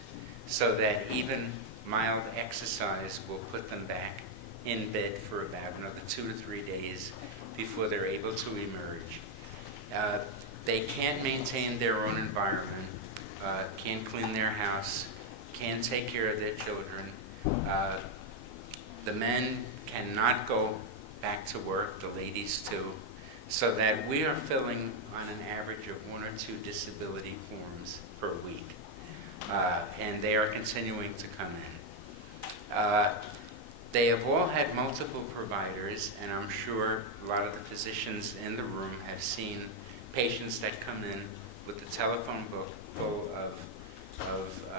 so that even mild exercise will put them back in bed for about another 2 to 3 days before they're able to emerge. They can't maintain their own environment, can't clean their house, can't take care of their children. The men cannot go back to work, the ladies too, so that we are filling on an average of 1 or 2 disability forms per week. And they are continuing to come in. They have all had multiple providers, and I'm sure a lot of the physicians in the room have seen patients that come in with the telephone book full of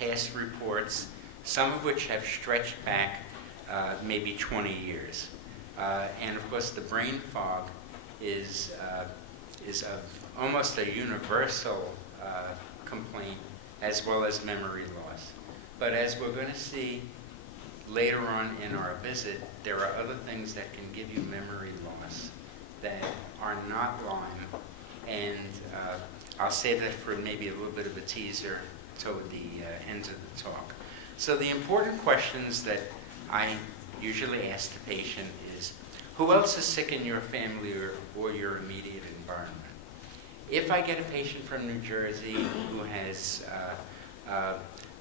past reports, some of which have stretched back maybe 20 years. And of course, the brain fog is almost a universal complaint, as well as memory loss. But as we're going to see later on in our visit, there are other things that can give you memory loss that are not Lyme, and I'll save that for maybe a little bit of a teaser toward the end of the talk. So the important questions that I usually ask the patient is, who else is sick in your family or your immediate environment? If I get a patient from New Jersey who has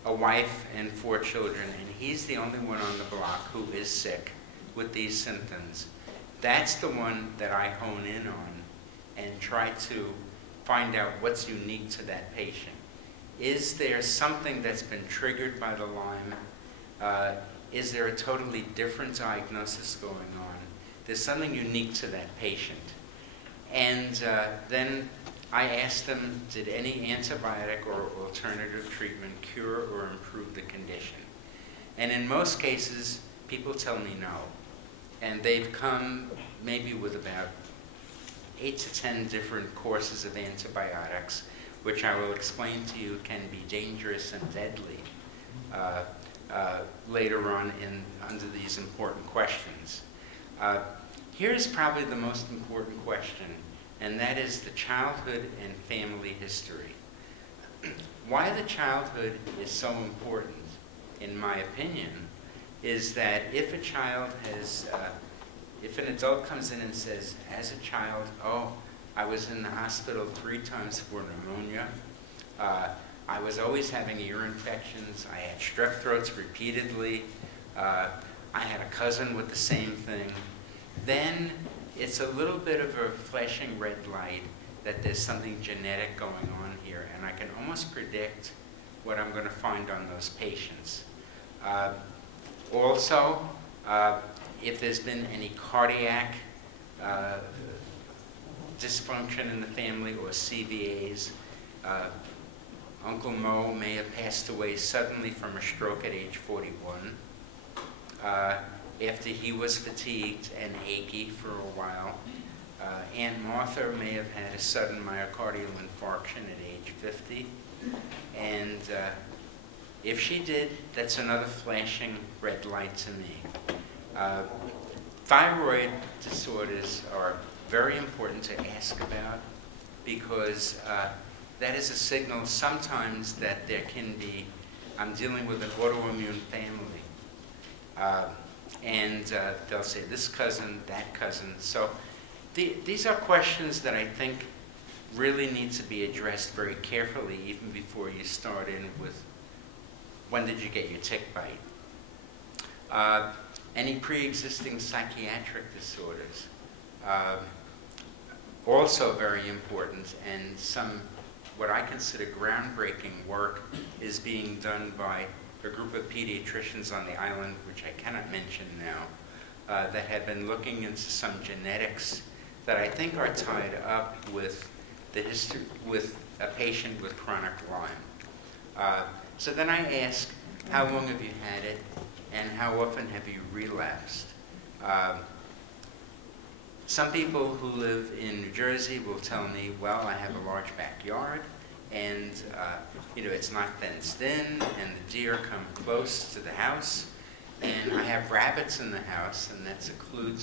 a wife and 4 children, and he's the only one on the block who is sick with these symptoms, that's the one that I hone in on and try to find out what's unique to that patient. Is there something that's been triggered by the Lyme? Is there a totally different diagnosis going on? There's something unique to that patient. And then I asked them, did any antibiotic or alternative treatment cure or improve the condition? And in most cases, people tell me no. And they've come maybe with about 8 to 10 different courses of antibiotics, which I will explain to you can be dangerous and deadly later on under these important questions. Here's probably the most important question, and that is the childhood and family history. Why the childhood is so important, in my opinion, is that if a child has, if an adult comes in and says, as a child, oh, I was in the hospital 3 times for pneumonia, I was always having ear infections, I had strep throats repeatedly, I had a cousin with the same thing, then it's a little bit of a flashing red light that there's something genetic going on here, and I can almost predict what I'm going to find on those patients. Also, if there's been any cardiac dysfunction in the family or CVAs, Uncle Mo may have passed away suddenly from a stroke at age 41. After he was fatigued and achy for a while. Aunt Martha may have had a sudden myocardial infarction at age 50. And if she did, that's another flashing red light to me. Thyroid disorders are very important to ask about because that is a signal sometimes that there can be, I'm dealing with an autoimmune family. And they'll say this cousin, that cousin. So these are questions that I think really need to be addressed very carefully even before you start in with when did you get your tick bite? Any pre-existing psychiatric disorders. Also very important, and some what I consider groundbreaking work is being done by a group of pediatricians on the island, which I cannot mention now, that have been looking into some genetics that I think are tied up with the history, with a patient with chronic Lyme. So then I ask, how long have you had it, and how often have you relapsed? Some people who live in New Jersey will tell me, well, I have a large backyard, and you know, it's not fenced in, and the deer come close to the house, and I have rabbits in the house, and that's a clue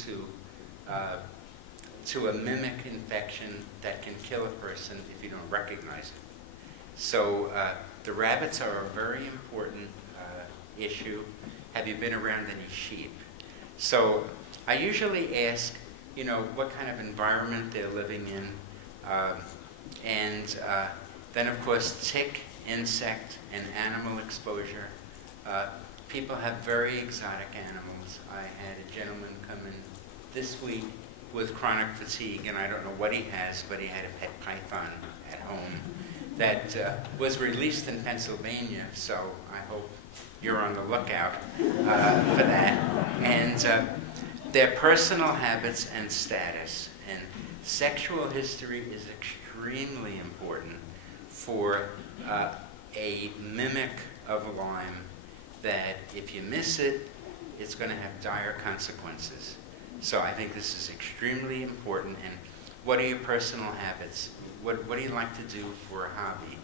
to a mimic infection that can kill a person if you don't recognize it. So the rabbits are a very important issue. Have you been around any sheep? So I usually ask, you know, what kind of environment they're living in, and then, of course, tick, insect, and animal exposure. People have very exotic animals. I had a gentleman come in this week with chronic fatigue, and I don't know what he has, but he had a pet python at home that was released in Pennsylvania, so I hope you're on the lookout for that. And their personal habits and status. And sexual history is extremely important for a mimic of Lyme that if you miss it, it's going to have dire consequences. So I think this is extremely important. And what are your personal habits? What do you like to do for a hobby?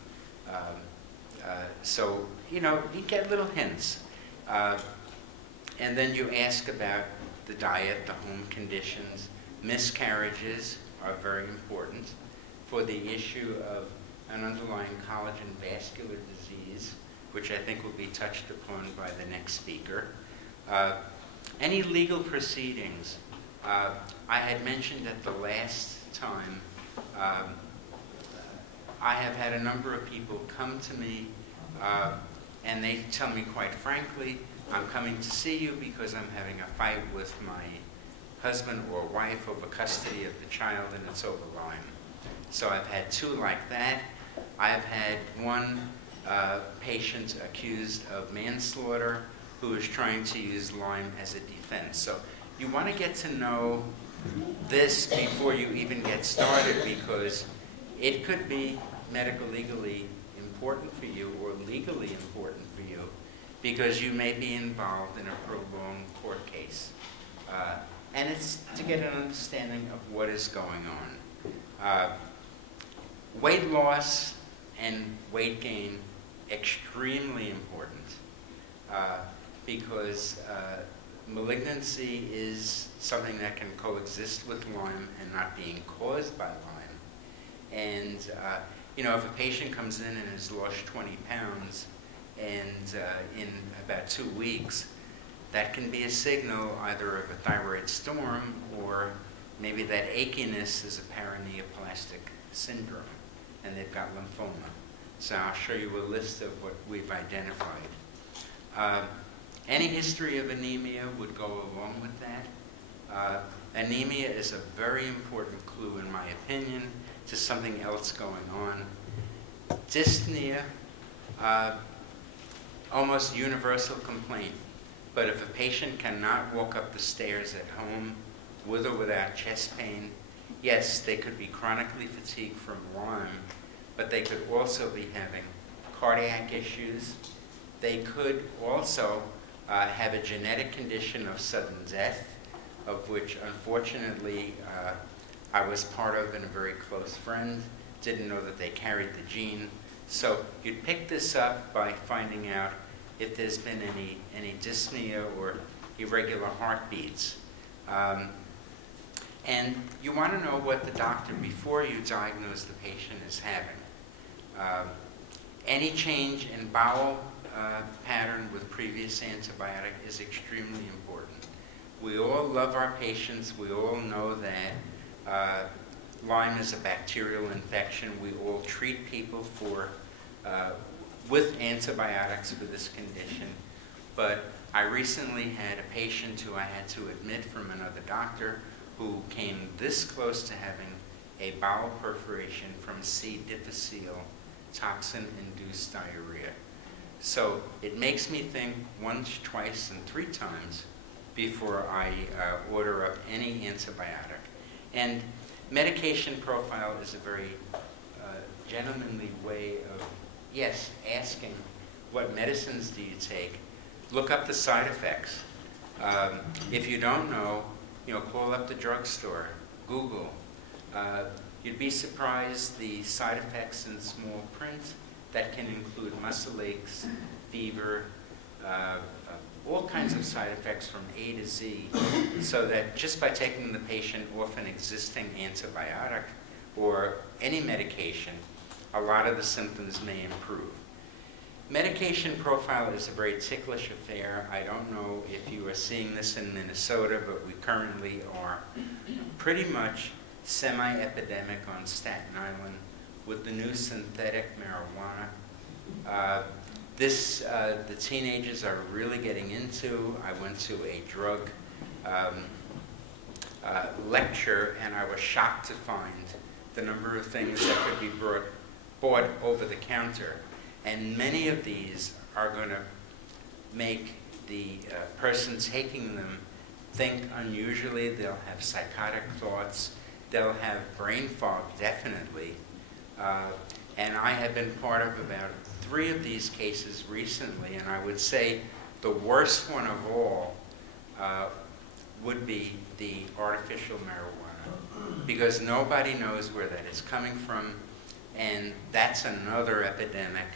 So, you know, you get little hints. And then you ask about the diet, the home conditions. Miscarriages are very important for the issue of an underlying collagen vascular disease, which I think will be touched upon by the next speaker. Any legal proceedings. I had mentioned at the last time, I have had a number of people come to me and they tell me quite frankly, I'm coming to see you because I'm having a fight with my husband or wife over custody of the child and it's over Lyme. So I've had two like that. I've had one patient accused of manslaughter who is trying to use Lyme as a defense. So you want to get to know this before you even get started because it could be medico-legally important for you or legally important for you because you may be involved in a prolonged court case. And it's to get an understanding of what is going on. Weight loss and weight gain, extremely important because malignancy is something that can coexist with Lyme and not being caused by Lyme. And you know, if a patient comes in and has lost 20 pounds and in about 2 weeks, that can be a signal either of a thyroid storm or maybe that achiness is a paraneoplastic syndrome and they've got lymphoma. So I'll show you a list of what we've identified. Any history of anemia would go along with that. Anemia is a very important clue, in my opinion, to something else going on. Dyspnea, almost universal complaint. But if a patient cannot walk up the stairs at home with or without chest pain, yes, they could be chronically fatigued from Lyme, but they could also be having cardiac issues. They could also have a genetic condition of sudden death, of which unfortunately I was part of and a very close friend. Didn't know that they carried the gene. So you'd pick this up by finding out if there's been any dyspnea or irregular heartbeats. And you want to know what the doctor, before you diagnose the patient, is having. Any change in bowel pattern with previous antibiotic is extremely important. We all love our patients. We all know that Lyme is a bacterial infection. We all treat people with antibiotics for this condition. But I recently had a patient who I had to admit from another doctor who came this close to having a bowel perforation from C. difficile toxin-induced diarrhea. So it makes me think once, twice, and 3 times before I order up any antibiotic. And medication profile is a very gentlemanly way of, yes, asking what medicines do you take. Look up the side effects. If you don't know, call up the drugstore, Google. You'd be surprised the side effects in small print that can include muscle aches, fever, all kinds of side effects from A to Z, so that just by taking the patient off an existing antibiotic or any medication, a lot of the symptoms may improve. Medication profile is a very ticklish affair. I don't know if you are seeing this in Minnesota, but we currently are pretty much semi-epidemic on Staten Island with the new synthetic marijuana. The teenagers are really getting into. I went to a drug lecture and I was shocked to find the number of things that could be bought over the counter. And many of these are going to make the person taking them think unusually. They'll have psychotic thoughts. They'll have brain fog, definitely. And I have been part of about 3 of these cases recently, and I would say the worst one of all would be the artificial marijuana, because nobody knows where that is coming from, and that's another epidemic,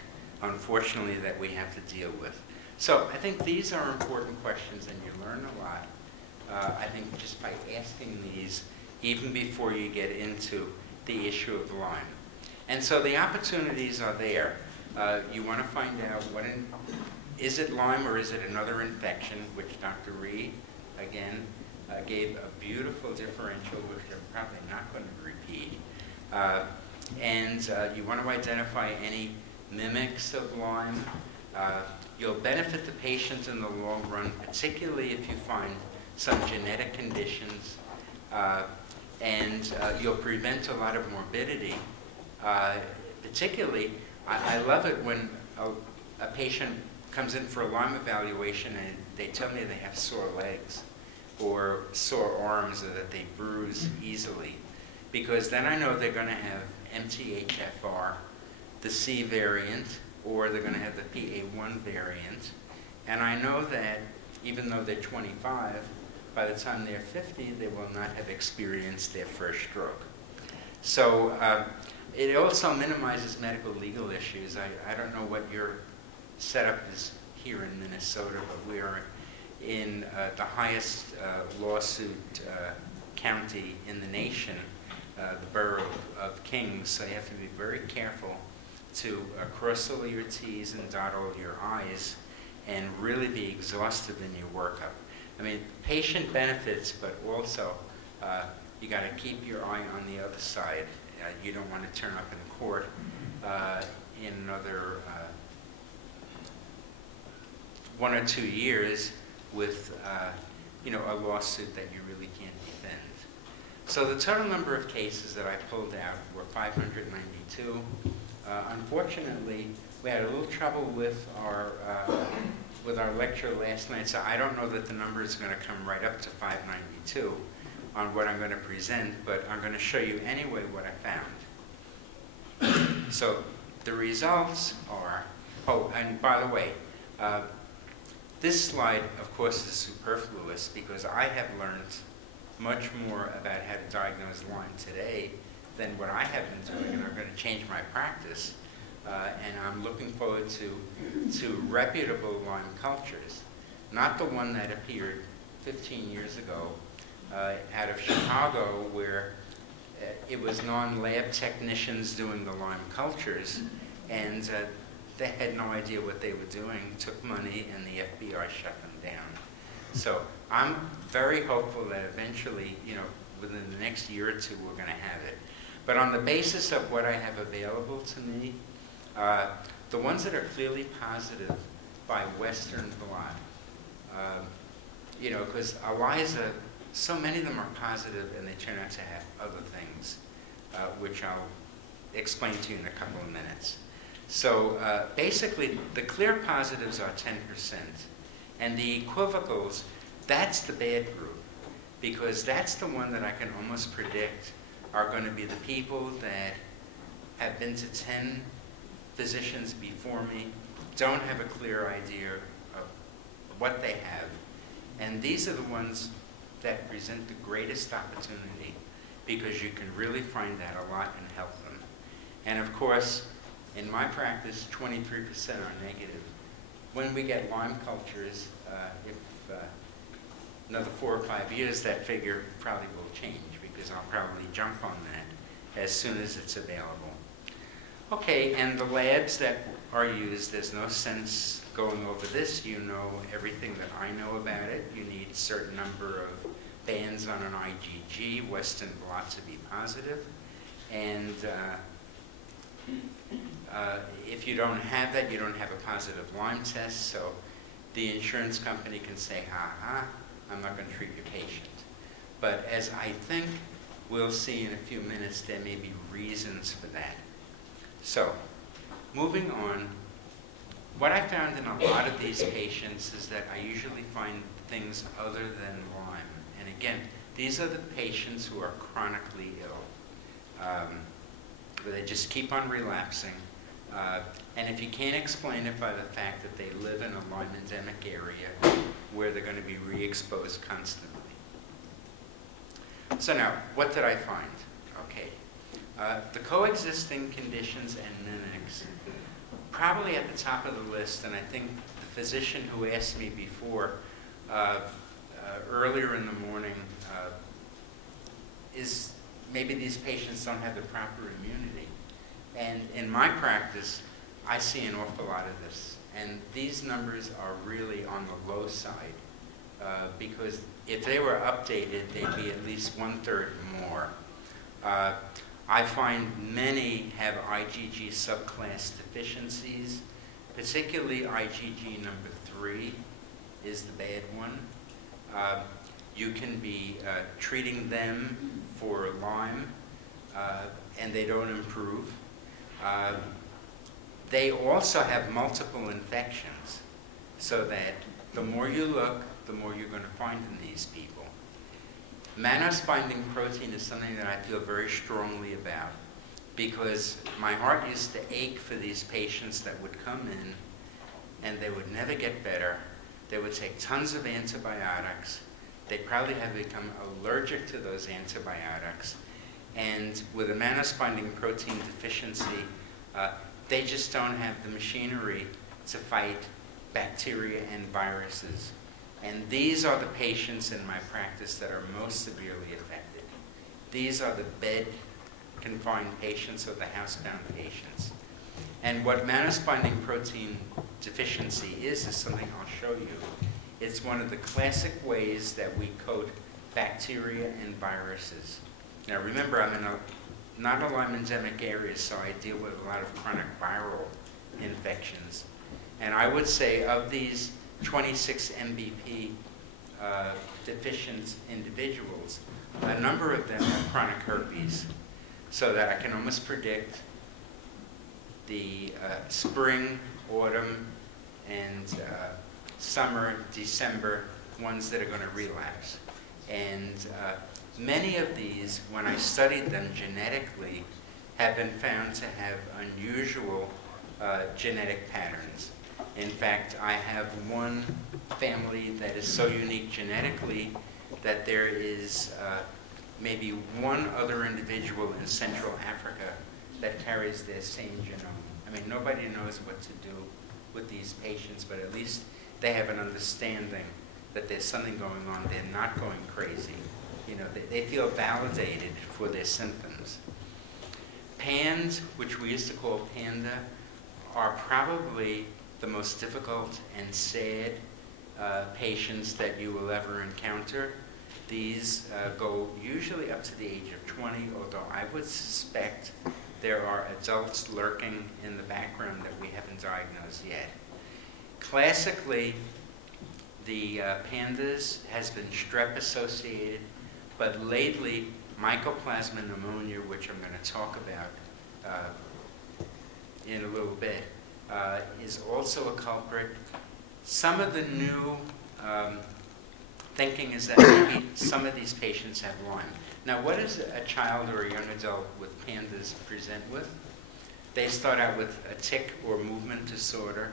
unfortunately, that we have to deal with. So I think these are important questions, and you learn a lot, I think, just by asking these, even before you get into the issue of Lyme. And so the opportunities are there. You want to find out is it Lyme or is it another infection, which Dr. Rhee, again, gave a beautiful differential, which I'm probably not going to repeat. And you want to identify any mimics of Lyme. You'll benefit the patient in the long run, particularly if you find some genetic conditions. And you'll prevent a lot of morbidity. Particularly, I love it when a patient comes in for a Lyme evaluation and they tell me they have sore legs or sore arms, or that they bruise easily, because then I know they're going to have MTHFR, the C variant, or they're going to have the PA1 variant. And I know that even though they're 25, by the time they're 50, they will not have experienced their first stroke. So it also minimizes medical legal issues. I don't know what your setup is here in Minnesota, but we are in the highest lawsuit county in the nation, the borough of Kings, so you have to be very careful to cross all your T's and dot all your I's and really be exhaustive in your workup. I mean, patient benefits, but also you got to keep your eye on the other side. You don't want to turn up in court in another 1 or 2 years with a lawsuit that you really can't defend. So the total number of cases that I pulled out were 592. Unfortunately, we had a little trouble with our lecture last night, so I don't know that the number is going to come right up to 592 on what I'm going to present, but I'm going to show you anyway what I found. So the results are, oh, and by the way, this slide, of course, is superfluous because I have learned much more about how to diagnose Lyme today than what I have been doing, and I'm going to change my practice. And I'm looking forward to reputable Lyme cultures, not the one that appeared 15 years ago out of Chicago, where it was non-lab technicians doing the Lyme cultures, and they had no idea what they were doing, took money, and the FBI shut them down. So I'm very hopeful that eventually, within the next year or two, we're going to have it. But on the basis of what I have available to me, the ones that are clearly positive by Western blot, because ELISA, so many of them are positive and they turn out to have other things, which I'll explain to you in a couple of minutes. So basically, the clear positives are 10%, and the equivocals, that's the bad group, because that's the one that I can almost predict are going to be the people that have been to 10 physicians before me, don't have a clear idea of what they have. And these are the ones that present the greatest opportunity because you can really find out a lot and help them. And of course, in my practice, 23% are negative. When we get Lyme cultures, if another 4 or 5 years, that figure probably will change because I'll probably jump on that as soon as it's available. Okay, and the labs that are used, there's no sense going over this. You know everything that I know about it. You need a certain number of bands on an IgG, Western blot to be positive. And if you don't have that, you don't have a positive Lyme test, so the insurance company can say, ha, I'm not going to treat your patient. But as I think we'll see in a few minutes, there may be reasons for that. So, moving on, what I found in a lot of these patients is that I usually find things other than Lyme. And again, these are the patients who are chronically ill. They just keep on relapsing. And if you can't explain it by the fact that they live in a Lyme endemic area where they're going to be re-exposed constantly. So now, what did I find? Okay. The coexisting conditions and mimics, probably at the top of the list, and I think the physician who asked me before, earlier in the morning, is maybe these patients don't have the proper immunity. And in my practice, I see an awful lot of this. And these numbers are really on the low side, because if they were updated, they'd be at least 1/3 more. I find many have IgG subclass deficiencies, particularly IgG number 3 is the bad one. You can be treating them for Lyme, and they don't improve. They also have multiple infections, so that the more you look, the more you're going to find in these people. Mannose-binding protein is something that I feel very strongly about, because my heart used to ache for these patients that would come in and they would never get better. They would take tons of antibiotics. They probably have become allergic to those antibiotics. And with a mannose-binding protein deficiency, they just don't have the machinery to fight bacteria and viruses. And these are the patients in my practice that are most severely affected. These are the bed-confined patients or the housebound patients. And what mannose-binding protein deficiency is something I'll show you. It's one of the classic ways that we coat bacteria and viruses. Now remember, I'm in not a Lyme endemic area, so I deal with a lot of chronic viral infections. And I would say of these 26 MBP deficient individuals, a number of them have chronic herpes, so that I can almost predict the spring, autumn, and summer, December ones that are going to relapse. And many of these, when I studied them genetically, have been found to have unusual genetic patterns. In fact, I have one family that is so unique genetically that there is maybe one other individual in Central Africa that carries their same genome. I mean, nobody knows what to do with these patients, but at least they have an understanding that there's something going on. They're not going crazy. You know, they feel validated for their symptoms. PANS, which we used to call PANDA, are probably the most difficult and sad patients that you will ever encounter. These go usually up to the age of 20, although I would suspect there are adults lurking in the background that we haven't diagnosed yet. Classically, the PANDAS has been strep associated, but lately mycoplasma pneumonia, which I'm going to talk about in a little bit, is also a culprit. Some of the new thinking is that maybe some of these patients have Lyme. Now, what does a child or a young adult with PANDAS present with? They start out with a tic or movement disorder,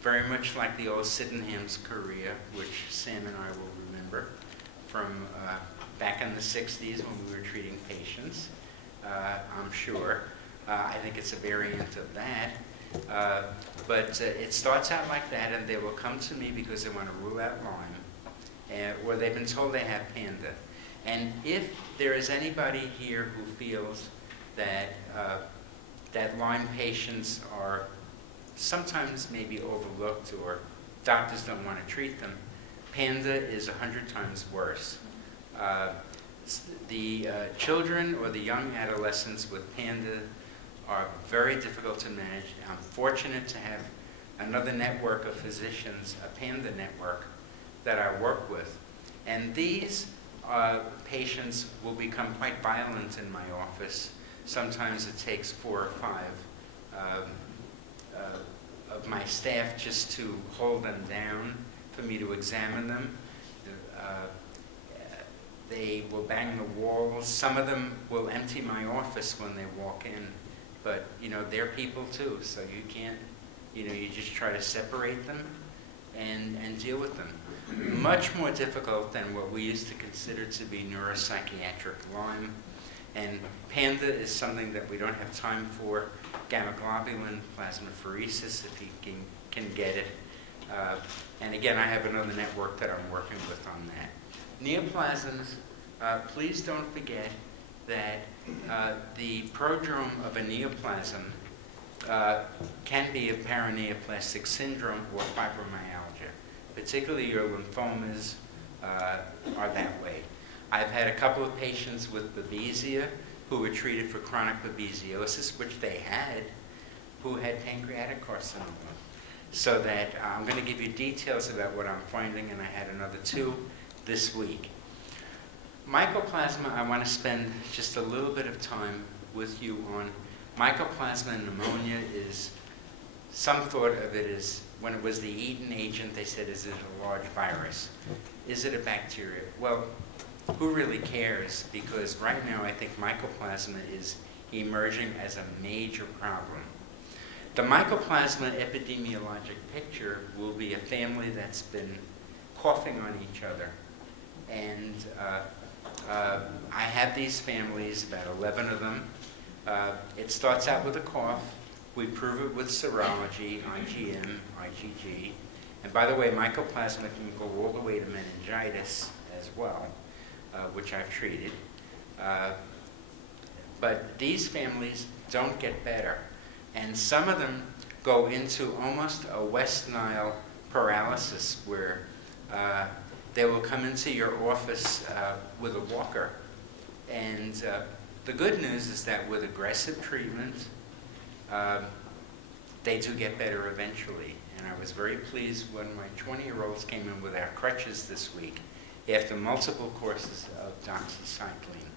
very much like the old Sydenham's chorea, which Sam and I will remember from back in the 60s when we were treating patients, I'm sure. I think it's a variant of that. But it starts out like that, and they will come to me because they want to rule out Lyme, or they've been told they have PANDA. And if there is anybody here who feels that that Lyme patients are sometimes maybe overlooked or doctors don't want to treat them, PANDA is 100 times worse. The children or the young adolescents with PANDA are very difficult to manage. I'm fortunate to have another network of physicians, a PANDA network, that I work with. And these patients will become quite violent in my office. Sometimes it takes 4 or 5 of my staff just to hold them down for me to examine them. They will bang the walls. Some of them will empty my office when they walk in. But, you know, they're people too, so you can't, you know, you just try to separate them and deal with them. much more difficult than what we used to consider to be neuropsychiatric Lyme. And PANDA is something that we don't have time for. Gamma globulin plasmapheresis, if you can get it. And again, I have another network that I'm working with on that. Neoplasms, please don't forget that the prodrome of a neoplasm can be a paraneoplastic syndrome or fibromyalgia. Particularly your lymphomas are that way. I've had a couple of patients with babesia who were treated for chronic babesiosis, which they had, who had pancreatic carcinoma. So that I'm going to give you details about what I'm finding, and I had another 2 this week. Mycoplasma, I want to spend just a little bit of time with you on. Mycoplasma pneumonia is, some thought of it as, when it was the eaten agent, they said, is it a large virus? Is it a bacteria? Well, who really cares? Because right now I think mycoplasma is emerging as a major problem. The mycoplasma epidemiologic picture will be a family that's been coughing on each other. And I have these families, about 11 of them. It starts out with a cough. We prove it with serology, IgM, IgG. And by the way, mycoplasma can go all the way to meningitis as well, which I've treated. But these families don't get better. And some of them go into almost a West Nile paralysis where they will come into your office with a walker. And the good news is that with aggressive treatment, they do get better eventually. And I was very pleased when my 20-year-olds came in without crutches this week after multiple courses of doxycycline.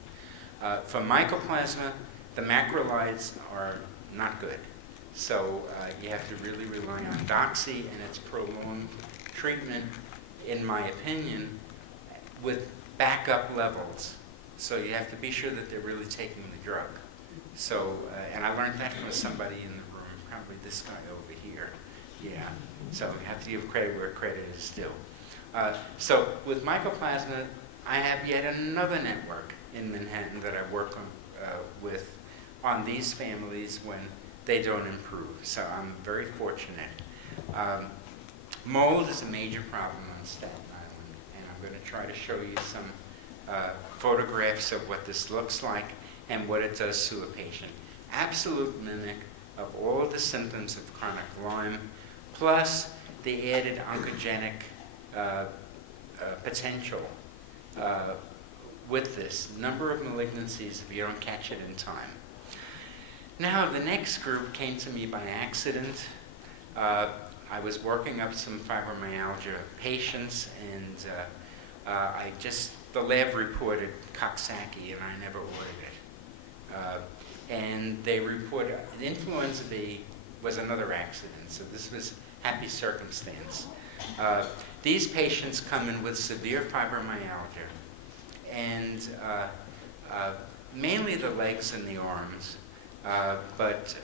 For mycoplasma, the macrolides are not good. So you have to really rely on doxy and its prolonged treatment, in my opinion, with backup levels. So you have to be sure that they're really taking the drug. So, and I learned that from somebody in the room, probably this guy over here. Yeah, so you have to give credit where credit is due. So with mycoplasma, I have yet another network in Manhattan that I work with on these families when they don't improve. So I'm very fortunate. Mold is a major problem on Staten Island, and I'm going to try to show you some photographs of what this looks like and what it does to a patient. Absolute mimic of all of the symptoms of chronic Lyme, plus the added oncogenic potential with this number of malignancies if you don't catch it in time. Now, the next group came to me by accident. I was working up some fibromyalgia patients, and the lab reported Coxsackie, and I never ordered it. And they reported, influenza B was another accident, so this was happy circumstance. These patients come in with severe fibromyalgia, and mainly the legs and the arms, but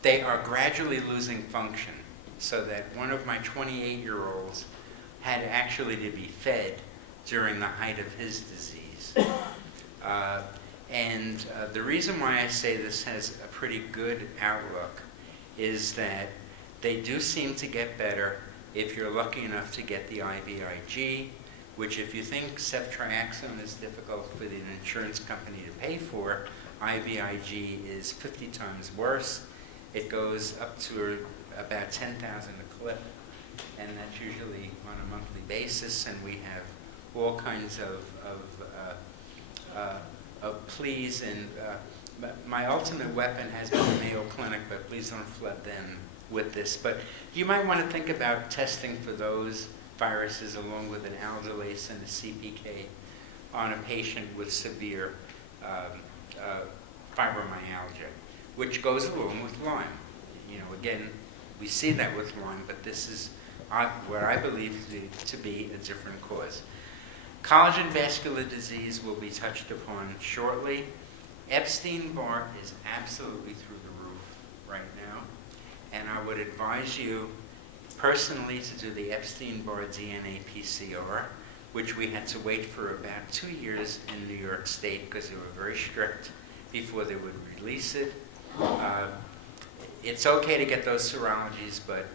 they are gradually losing function, so that one of my 28-year-olds had actually to be fed during the height of his disease. The reason why I say this has a pretty good outlook is that they do seem to get better if you're lucky enough to get the IVIG, which if you think ceftriaxone is difficult for the insurance company to pay for, IVIG is 50 times worse. It goes up to about 10,000 a clip, and that's usually on a monthly basis, and we have all kinds of pleas, and my ultimate weapon has been the Mayo Clinic, but please don't flood them with this. But you might want to think about testing for those viruses along with an aldolase and a CPK on a patient with severe fibromyalgia, which goes along with Lyme. You know, again, we see that with Lyme, but this is what I believe to be a different cause. Collagen vascular disease will be touched upon shortly. Epstein-Barr is absolutely through the roof right now, and I would advise you personally to do the Epstein-Barr DNA PCR, which we had to wait for about 2 years in New York State because they were very strict before they would release it. It's okay to get those serologies, but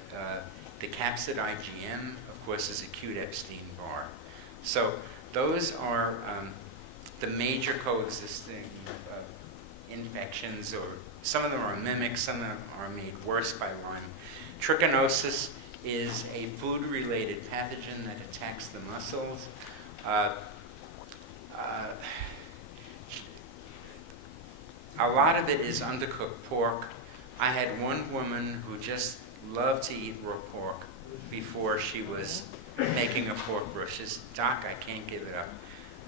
the capsid IgM, of course, is acute Epstein-Barr. So those are the major coexisting infections, or some of them are mimics, some of them are made worse by Lyme. Trichinosis is a food-related pathogen that attacks the muscles. A lot of it is undercooked pork. I had one woman who just loved to eat raw pork before she was making a pork roast. She says, "Doc, I can't give it up."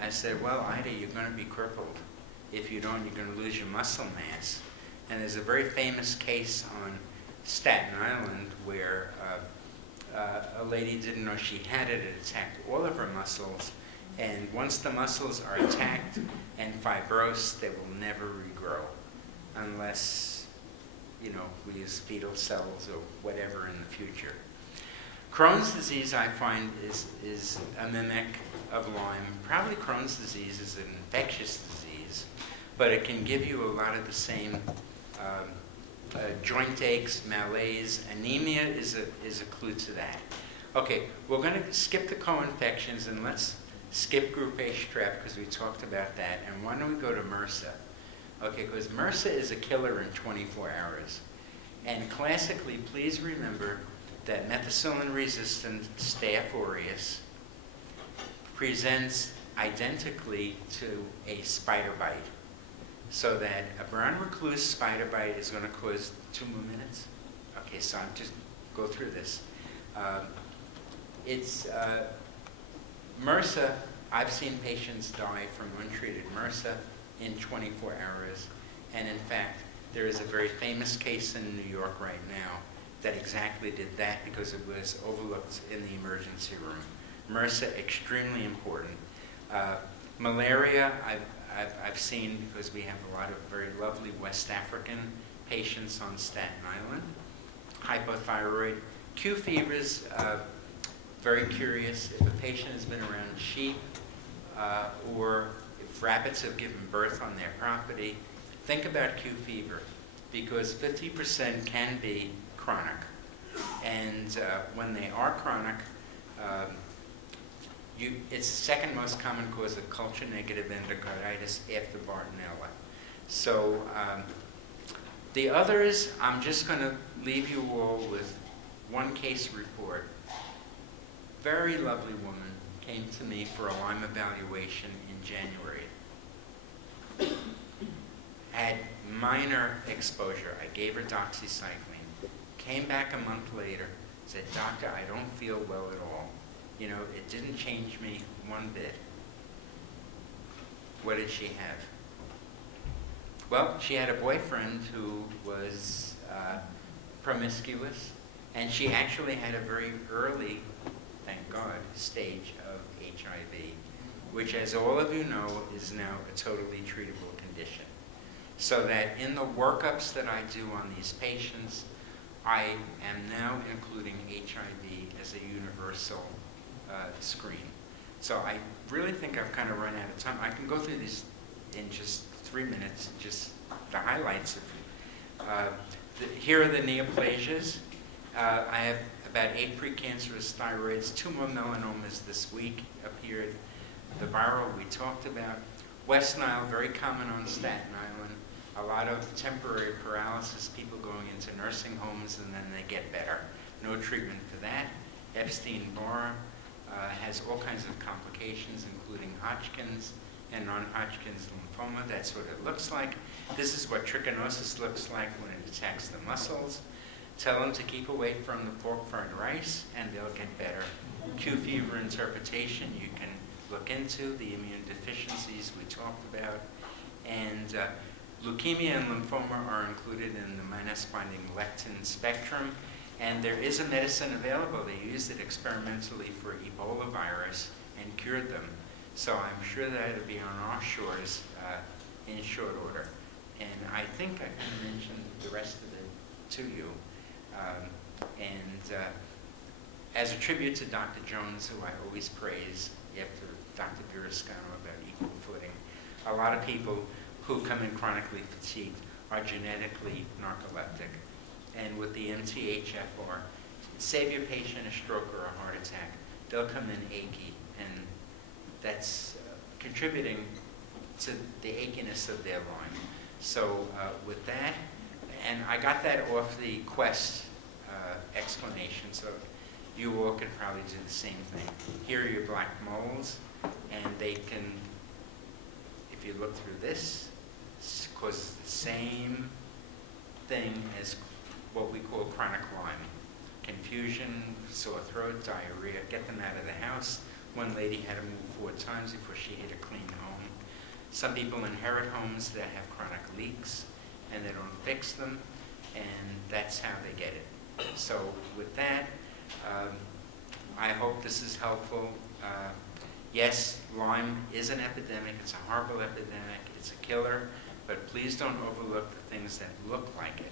I said, "Well, Ida, you're going to be crippled. If you don't, you're going to lose your muscle mass." And there's a very famous case on Staten Island where a lady didn't know she had it. It attacked all of her muscles. And once the muscles are attacked and fibrosed, they will never regrow unless, you know, we use fetal cells or whatever in the future. Crohn's disease, I find, is a mimic of Lyme. Probably Crohn's disease is an infectious disease, but it can give you a lot of the same joint aches, malaise. Anemia is a clue to that. Okay, we're going to skip the co-infections and let's skip group A strep because we talked about that. And why don't we go to MRSA? Okay, because MRSA is a killer in 24 hours. And classically, please remember that methicillin-resistant Staph aureus presents identically to a spider bite. So that a brown recluse spider bite is going to cause 2 more minutes. Okay, so I'm just go through this. MRSA, I've seen patients die from untreated MRSA in 24 hours. And in fact, there is a very famous case in New York right now that exactly did that because it was overlooked in the emergency room. MRSA, extremely important. Malaria, I've seen because we have a lot of very lovely West African patients on Staten Island. Hypothyroid. Q fevers, very curious. If a patient has been around sheep or if rabbits have given birth on their property, think about Q fever because 50% can be chronic. And when they are chronic, it's the second most common cause of culture-negative endocarditis after Bartonella. So the others, I'm just going to leave you all with one case report. Very lovely woman came to me for a Lyme evaluation in January. Had minor exposure. I gave her doxycycline. Came back a month later, said, "Doctor, I don't feel well at all. You know, it didn't change me one bit." What did she have? Well, she had a boyfriend who was promiscuous, and she actually had a very early, thank God, stage of HIV, which, as all of you know, is now a totally treatable condition. So that in the workups that I do on these patients, I am now including HIV as a universal screen. So I really think I've kind of run out of time. I can go through these in just 3 minutes, just the highlights of here are the neoplasias. I have about 8 precancerous thyroids, 2 more melanomas this week appeared. The viral we talked about. West Nile, very common on Staten Island. A lot of temporary paralysis, people going into nursing homes and then they get better. No treatment for that. Epstein-Barr has all kinds of complications, including Hodgkin's and non-Hodgkin's lymphoma. That's what it looks like. This is what trichinosis looks like when it attacks the muscles. Tell them to keep away from the pork fried rice and they'll get better. Q fever interpretation you can look into, the immune deficiencies we talked about. And leukemia and lymphoma are included in the minus-binding lectin spectrum. And there is a medicine available. They used it experimentally for Ebola virus and cured them. So I'm sure that it'll be on our shores in short order. And I think I can mention the rest of it to you. as a tribute to Dr. Jones, who I always praise after Dr. Visconti about equal footing, a lot of people who come in chronically fatigued are genetically narcoleptic. And with the MTHFR, save your patient a stroke or a heart attack, they'll come in achy, and that's contributing to the achiness of their Lyme. So with that, and I got that off the Quest explanation, so you all can probably do the same thing. Here are your black moles, and they can, if you look through this, cause the same thing as what we call chronic Lyme. Confusion, sore throat, diarrhea, get them out of the house. One lady had to move 4 times before she hit a clean home. Some people inherit homes that have chronic leaks and they don't fix them, and that's how they get it. So with that, I hope this is helpful. Yes, Lyme is an epidemic. It's a horrible epidemic. It's a killer. But please don't overlook the things that look like it.